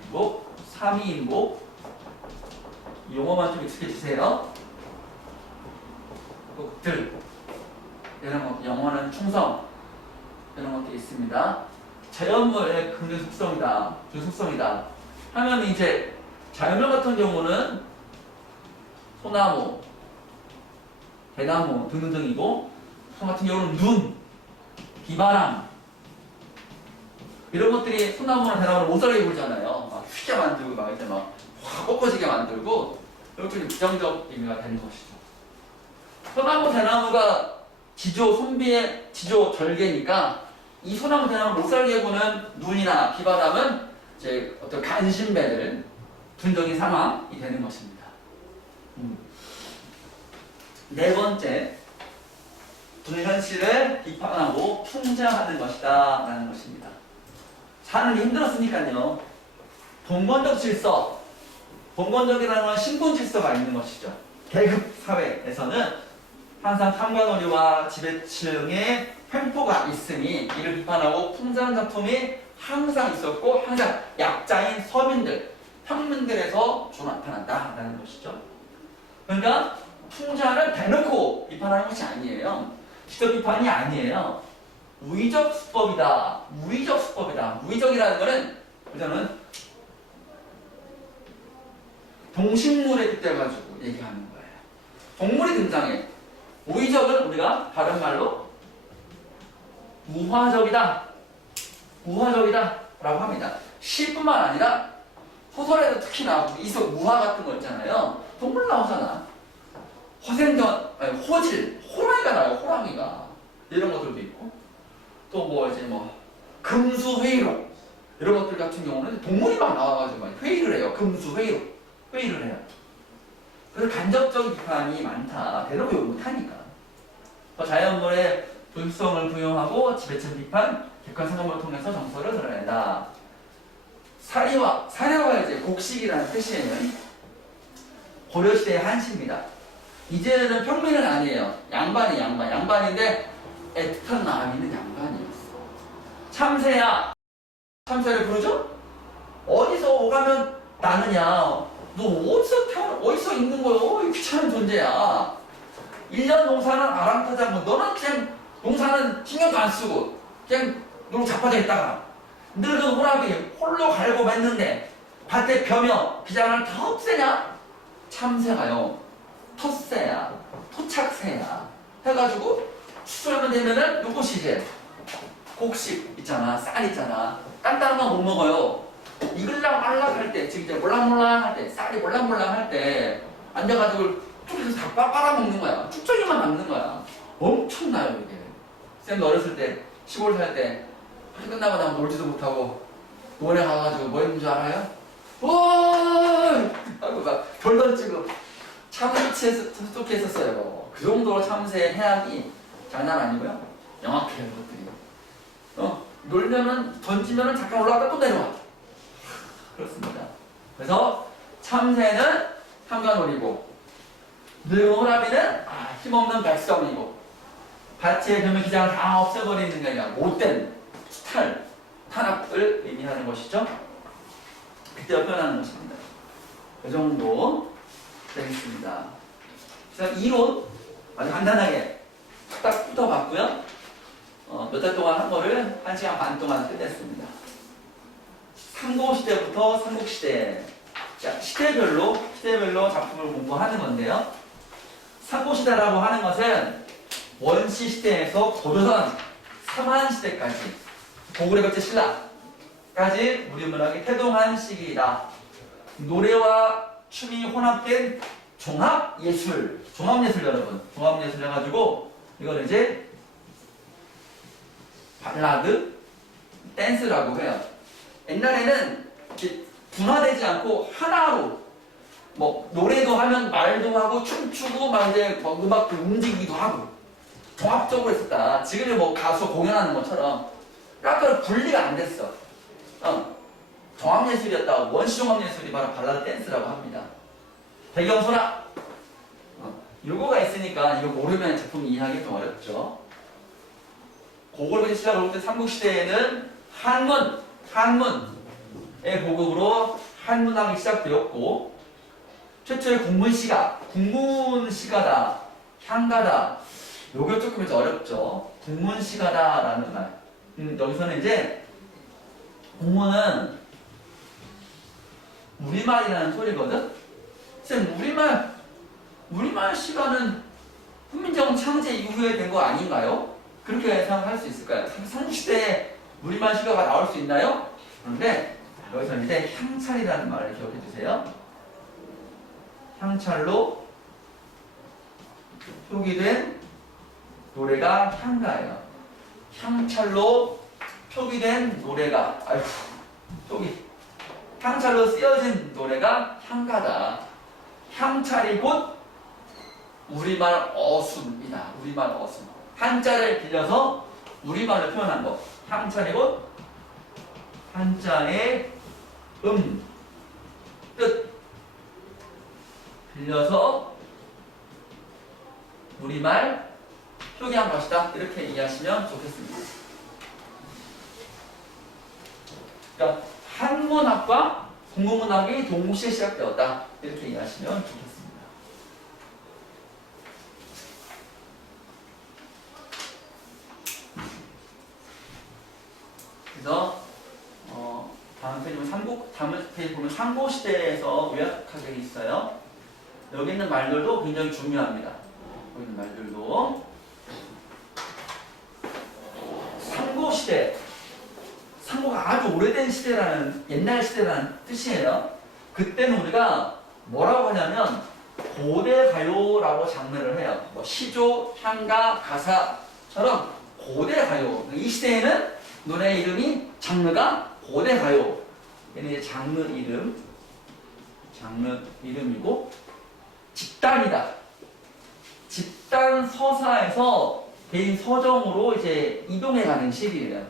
그리고 삼위인복 용어만 좀 익숙해주세요. 들 이런 것, 영원한 충성 이런 것도 있습니다. 자연물의 긍정 속성이다, 부속성이다 하면 이제 자연물 같은 경우는 소나무, 대나무 등등등이고 소 같은 경우는 눈, 비바람 이런 것들이 소나무나 대나무를 못 살게 굴잖아요. 막 휘게 만들고 막 이제 막 확 꺾어지게 만들고 이렇게 부정적 의미가 되는 것이죠. 소나무, 대나무가 지조 손비의 지조 절개니까 이 소나무, 대나무 못 살게 구는 눈이나 비바람은 이제 어떤 간신배들 분적인 상황이 되는 것입니다. 네 번째, 분현실을 비판하고 풍자하는 것이다 라는 것입니다. 사는 게 힘들었으니까요. 봉건적 질서, 봉건적이라는 건 신분 질서가 있는 것이죠. 계급 사회에서는 항상 탐관오리와 지배층의 횡포가 있으니 이를 비판하고 풍자하는 작품이 항상 있었고 항상 약자인 서민들, 평민들에서 주로 나타난다라는 것이죠. 그러니까 풍자를 대놓고 비판하는 것이 아니에요. 직접 비판이 아니에요. 우의적 수법이다. 우의적이라는 거는 우선은 동식물에 빗대가지고 얘기하는 거예요. 동물이 등장해. 우의적은 우리가 다른 말로 우화적이다 라고 합니다. 시뿐만 아니라 소설에도 특히나 이속 우화 같은 거 있잖아요. 동물 나오잖아. 허생전, 아니 호질, 호랑이가 나와요. 호랑이가 이런 것들도 있고 또 뭐 이제 뭐 금수회의록 이런 것들 같은 경우는 동물이 막 나와가지고 막 회의를 해요. 금수회의록 회의를 해요. 그래서 간접적인 비판이 많다. 대놓고 욕 못하니까. 자연물의 불성을 부용하고 지배층 비판, 객관 상정을 통해서 정서를 드러낸다. 사례와 이제 곡식이라는 표시에는 고려시대의 한시입니다. 이제는 평민은 아니에요. 양반인데 애틋한 마음이 있는 양반이었어. 참새야. 참새를 부르죠? 어디서 오가면 나느냐. 너 어디서 있는 거요? 귀찮은 존재야. 1년 농사는 아랑타자고 너는 그냥 농사는 신경도 안 쓰고 그냥 놀고 자빠져 있다가 늙은 호랑이 홀로 갈고 맸는데 밭에 벼며 비장을 다 없애냐? 참새가요. 텃새야. 토착새야. 해가지고 추수하면 되면은 요것이 이제 곡식 있잖아. 쌀 있잖아. 단단한 거 못 먹어요. 익을랑 말랑 할 때, 지금 이제 몰랑몰랑 할 때, 쌀이 몰랑몰랑 할 때 앉아가지고 쭉해서 다 빨아먹는 거야. 쭉저기만 남는 거야. 엄청나요 이게. 쌤도 어렸을 때 시골 살 때 학교 끝나고 나면 놀지도 못하고 논에 가가지고 뭐 했는 줄 알아요? 오! 하고 막 돌 던지고 참새에 속 그 정도로 참새의 해악이 장난 아니고요. 영악해요 그것들이. 놀면은 던지면은 잠깐 올라갔다 또 내려와. 그렇습니다. 그래서 참새는 한가놀이고 늙은 호랑이는 힘없는 백성이고 밭의 벼면 기장을 다 없애버리는 게 아니라 못된 탄압을 의미하는 것이죠. 그때와 표현하는 것입니다. 이 정도 되겠습니다. 그래서 이론 아주 간단하게 딱 붙어봤고요. 몇 달 동안 한 거를 1시간 반 동안 끝냈습니다. 상고시대부터 삼국시대. 자, 시대별로 작품을 공부하는 건데요. 상고시대라고 하는 것은 원시시대에서 고조선, 삼한시대까지 고구려 백제 신라까지 우리 문학이 태동한 시기이다. 노래와 춤이 혼합된 종합예술 여러분. 종합예술 해가지고 이거는 이제 발라드, 댄스라고 해요. 옛날에는 이렇게 분화되지 않고 하나로 뭐 노래도 하면 말도 하고 춤추고 막 이제 뭐 음악도 움직이기도 하고 종합적으로 했었다. 지금은 뭐 가수 공연하는 것처럼 약간 분리가 안 됐어. 종합예술이었다. 원시종합예술이 바로 발라드 댄스라고 합니다. 배경소라 요거가 있으니까 이거 모르면 작품 이해하기 좀 어렵죠. 고구려 시대가 올 때 삼국시대에는 한문의 보급으로 한문학이 시작되었고 최초의 국문시가다, 향가다. 요게 조금 이제 어렵죠. 국문시가다라는 말. 여기서는 이제 국문은 우리말이라는 소리거든. 쌤, 우리말 시가는 훈민정 창제 이후에 된 거 아닌가요? 그렇게 생각할 수 있을까요? 삼국시대에 우리말 시가가 나올 수 있나요? 그런데 여기서 이제 향찰이라는 말을 기억해 주세요. 향찰로 표기된 노래가 향가예요. 향찰로 표기된 노래가 향찰로 쓰여진 노래가 향가다. 향찰이 곧 우리말 어순이다. 우리말 어순. 한자를 빌려서 우리말로 표현한 것. 향찰이 곧 한자의 뜻 빌려서 우리말 표기한 것이다. 이렇게 이해하시면 좋겠습니다. 그러니까 한문학과 국문학이 동시에 시작되었다. 이렇게 이해하시면 좋겠습니다. 그래서 다음 페이지 보면 상고시대에서 요약하게 있어요. 여기 있는 말들도 굉장히 중요합니다. 여기 있는 말들도 상고시대, 상고가 아주 오래된 시대라는, 옛날 시대라는 뜻이에요. 그때는 우리가 뭐라고 하냐면 고대 가요라고 장르를 해요. 뭐 시조, 향가, 가사처럼 고대 가요. 이 시대에는 노래 이름이 장르가 고대 가요. 얘는 이제 장르 이름이고 집단이다. 집단 서사에서 개인 서정으로 이제 이동해가는 시기예요.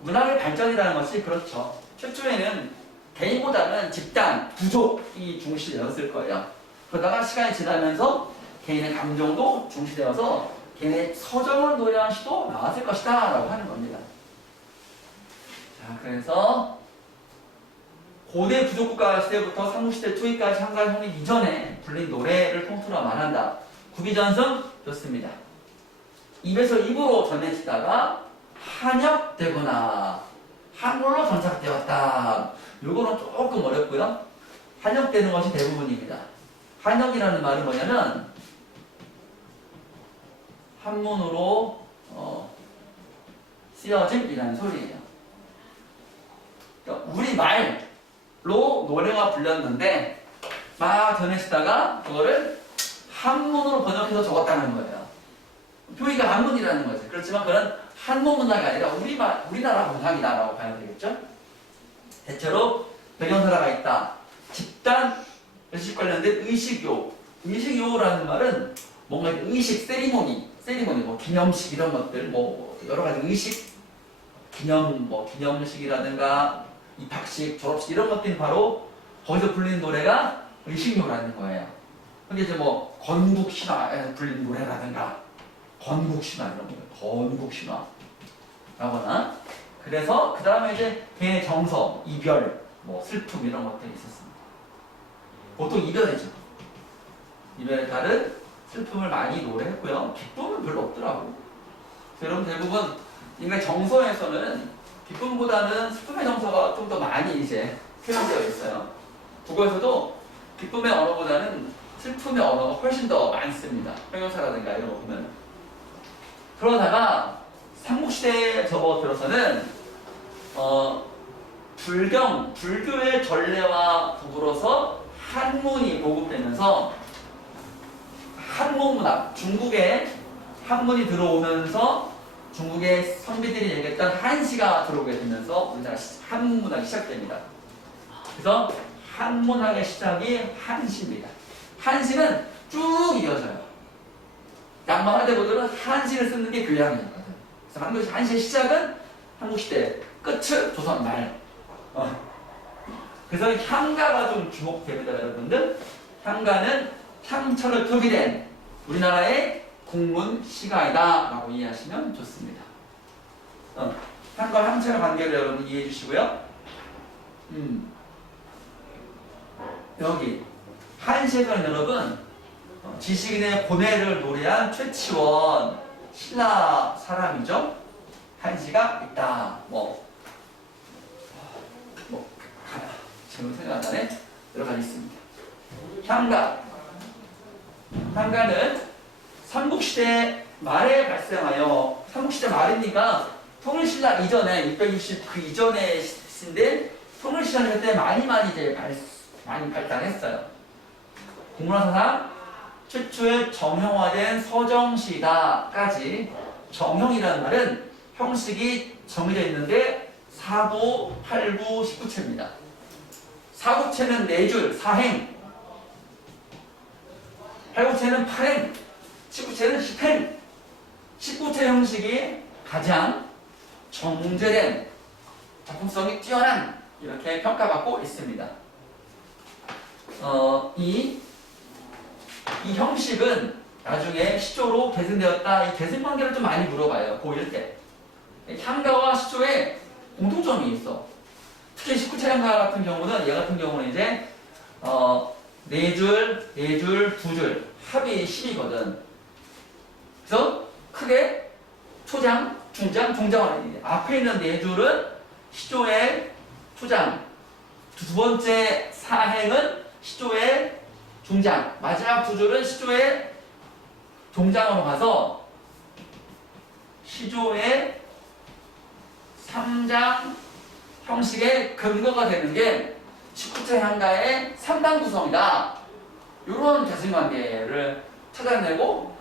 문학의 발전이라는 것이 그렇죠. 최초에는 개인보다는 집단, 부족이 중시되었을 거예요. 그러다가 시간이 지나면서 개인의 감정도 중시되어서 개인의 서정을 노래한 시도 나왔을 것이다 라고 하는 겁니다. 자, 그래서 고대 부족국가 시대부터 삼국시대 초기까지 한가위 성립 이전에 불린 노래를 통틀어 말한다. 구비전승 좋습니다. 입에서 입으로 전해지다가 한역되거나 한글로 전착되었다. 요거는 조금 어렵고요. 한역되는 것이 대부분입니다. 한역이라는 말은 뭐냐면 한문으로 쓰여짐이라는 소리예요. 그러니까 우리말로 노래가 불렸는데 막 전해지다가 그거를 한문으로 번역해서 적었다는 거예요. 표기가 한문이라는 거죠. 그렇지만 그건 한문 문학이 아니라 우리나라 문학이다라고 봐야 되겠죠. 대체로 배경사라가 있다. 집단 의식 관련된 의식요. 의식요라는 말은 뭔가 의식 세리머니, 뭐 기념식 이런 것들, 뭐 여러 가지 의식, 기념식이라든가 입학식, 졸업식 이런 것들이 바로 거기서 불리는 노래가 의식요라는 거예요. 근데 이제 뭐 건국 신화에 불린 노래라든가 건국 신화 이런 거, 건국 신화라거나 그래서 그 다음에 이제 개인의 정서, 이별, 뭐 슬픔 이런 것들이 있었습니다. 보통 이별이죠. 이별에 따른 슬픔을 많이 노래했고요. 기쁨은 별로 없더라고. 여러분 대부분 인간의 정서에서는 기쁨보다는 슬픔의 정서가 좀 더 많이 이제 표현되어 있어요. 국어에서도 기쁨의 언어보다는 슬픔의 언어가 훨씬 더 많습니다. 형용사라든가 이런 거 보면. 그러다가 삼국시대에 접어들어서는 불교의 전례와 더불어서 한문이 보급되면서 한문 문학, 중국에 한문이 들어오면서 중국의 선비들이 얘기했던 한시가 들어오게 되면서 우리나라 한문 문학이 시작됩니다. 그래서 한문학의 시작이 한시입니다. 한시는 쭉 이어져요. 양마하대보들은 한시를 쓰는 게 교양이었거든. 그래서 한시의 시작은 한국시대, 끝은 조선 말. 그래서 향가가 좀 주목됩니다, 여러분들. 향가는 향철을 표기된 우리나라의 국문 시가이다 라고 이해하시면 좋습니다. 향과 향철의 관계를 여러분 이해해 주시고요. 여기 한시에서는 여러분 지식인의 고뇌를 노래한 최치원 신라 사람이죠. 한시가 있다. 제목 생각 안 나네. 여러 가지 있습니다. 향가는 삼국시대 말에 발생하여 삼국시대 말이니까 통일신라 이전에 660 그 이전의 시인데 통일신라 때 많이 이제 많이 발달했어요. 공문화사상 최초의 정형화된 서정시다까지 정형이라는 말은 형식이 정해져 있는데 4구, 8구, 19체입니다. 4구체는 4줄, 4행 8구체는 8행 19체는 10행 19체 형식이 가장 정제된 작품성이 뛰어난 이렇게 평가받고 있습니다. 이 형식은 나중에 시조로 계승되었다. 이 계승 관계를 좀 많이 물어봐요. 고1 때. 향가와 시조에 공통점이 있어. 특히 19체 향가 같은 경우는 얘 같은 경우는 이제 4줄, 4줄, 2줄 합이 10이거든. 그래서 크게 초장, 중장, 종장을 해요. 앞에 있는 4줄은 시조의 초장, 두 번째 사행은 시조의 중장, 마지막 2줄은 시조의 종장으로 가서 시조의 3장 형식의 근거가 되는 게 19체 향가의 3단 구성이다. 이런 계승관계를 찾아내고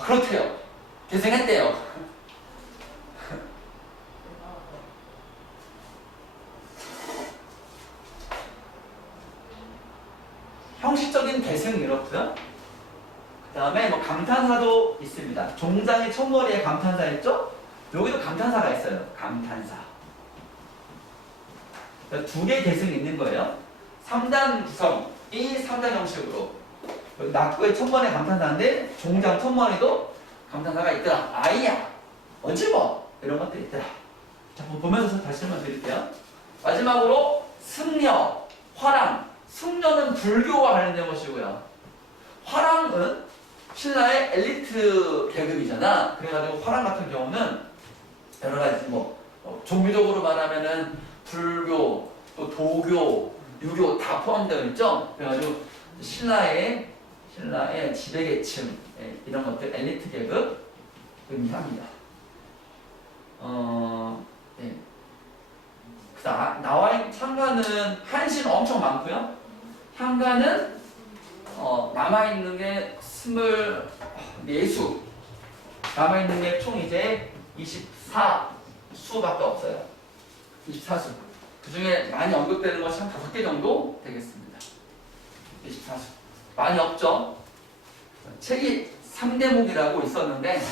그렇대요. 계승했대요. 형식적인 계승 이렇고요. 그 다음에 감탄사도 있습니다. 종장의 첫머리에 감탄사 있죠? 여기도 감탄사가 있어요. 감탄사. 두 개의 계승이 있는 거예요. 3단 구성이 3단 형식으로. 낙구의 첫머리에 감탄사인데 종장 첫머리도 감탄사가 있더라. 아이야, 어찌 뭐 이런 것들이 있더라. 자, 보면서 다시 한번 드릴게요. 마지막으로 승려, 화랑. 승려는 불교와 관련된 것이고요. 화랑은 신라의 엘리트 계급이잖아. 그래가지고 화랑 같은 경우는 여러 가지 종교적으로 말하면은 불교, 또 도교, 유교 다 포함되어 있죠. 그래가지고 신라의 지배계층 이런 것들 엘리트 계급 의미합니다. 네. 나와 향가는 한시는 엄청 많고요. 향가는 남아있는 게 24수 남아있는 게 총 이제 24수밖에 없어요. 24수. 그 중에 많이 언급되는 것이 한 5개 정도 되겠습니다. 24수. 많이 없죠? 책이 3대목이라고 있었는데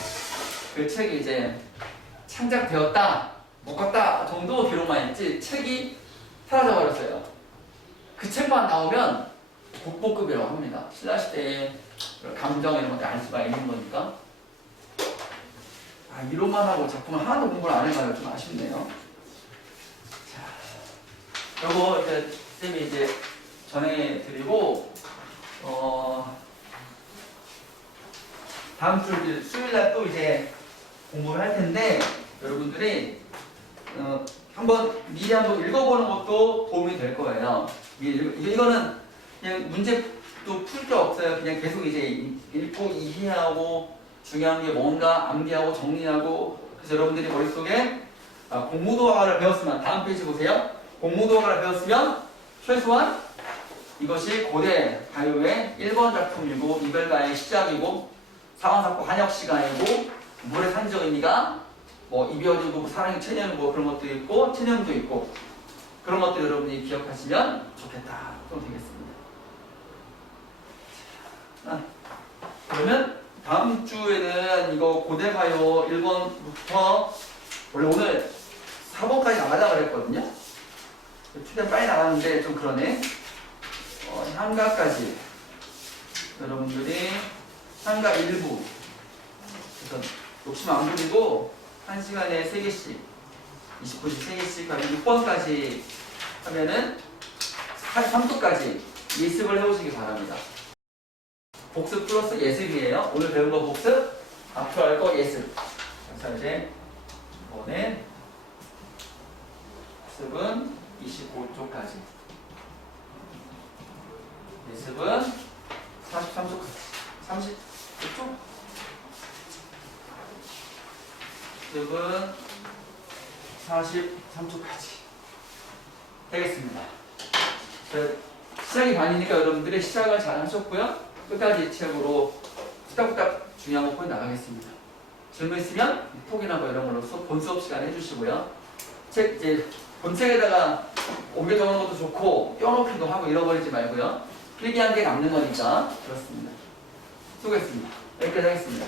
그 책이 이제 창작되었다, 먹었다 정도 기록만 했지 책이 사라져버렸어요. 그 책만 나오면 국보급이라고 합니다. 신라시대의 감정 이런 것들 알 수가 있는 거니까. 아, 이론만 하고 작품을 하나도 공부를 안 해봐요. 좀 아쉽네요. 자, 요거 이제 쌤이 이제 전해드리고, 다음 주 수요일날 또 이제 공부를 할 텐데, 여러분들이 한번 미리 한번 읽어보는 것도 도움이 될 거예요. 이거는 그냥 문제도 풀 게 없어요. 그냥 계속 이제 읽고 이해하고 중요한 게 뭔가 암기하고 정리하고. 그래서 여러분들이 머릿속에 공무도화가를 배웠으면, 다음 페이지 보세요. 공무도화가를 배웠으면 최소한 이것이 고대 가요의 1번 작품이고 이별가의 시작이고 사왕사포 한혁시가이고 물의 산적 의미가 뭐 이별이고 뭐 사랑의 체념 뭐 그런 것도 있고 체념도 있고 그런 것들 여러분이 기억하시면 좋겠다. 그럼 되겠습니다. 그러면 다음 주에는 이거 고대 가요 1번부터 원래 오늘 4번까지 나가자 그랬거든요. 최대한 빨리 나가는데 좀 그러네. 향가까지 여러분들이 향가 일부 그래서 욕심 안 부리고 1시간에 3개씩 20분씩 3개씩 하면 6번까지 하면은 3초까지 예습을 해오시기 바랍니다. 복습 플러스 예습이에요. 오늘 배운 거 복습, 앞으로 할 거 예습. 그래서 이제 이번에 복습은 25초까지, 예습은 43초까지, 30초? 예습은 43초까지 되겠습니다. 시작이 반이니까 여러분들이 시작을 잘 하셨고요. 끝까지 책으로 후딱후딱 중요한 거 포인트 나가겠습니다. 질문 있으면 톡이나 뭐 이런 걸로 본 수업 시간에 해주시고요. 책 이제 본책에다가 옮겨 적는 것도 좋고 껴놓기도 하고 잃어버리지 말고요. 필기한 게 남는 거니까 그렇습니다. 수고했습니다. 여기까지 하겠습니다.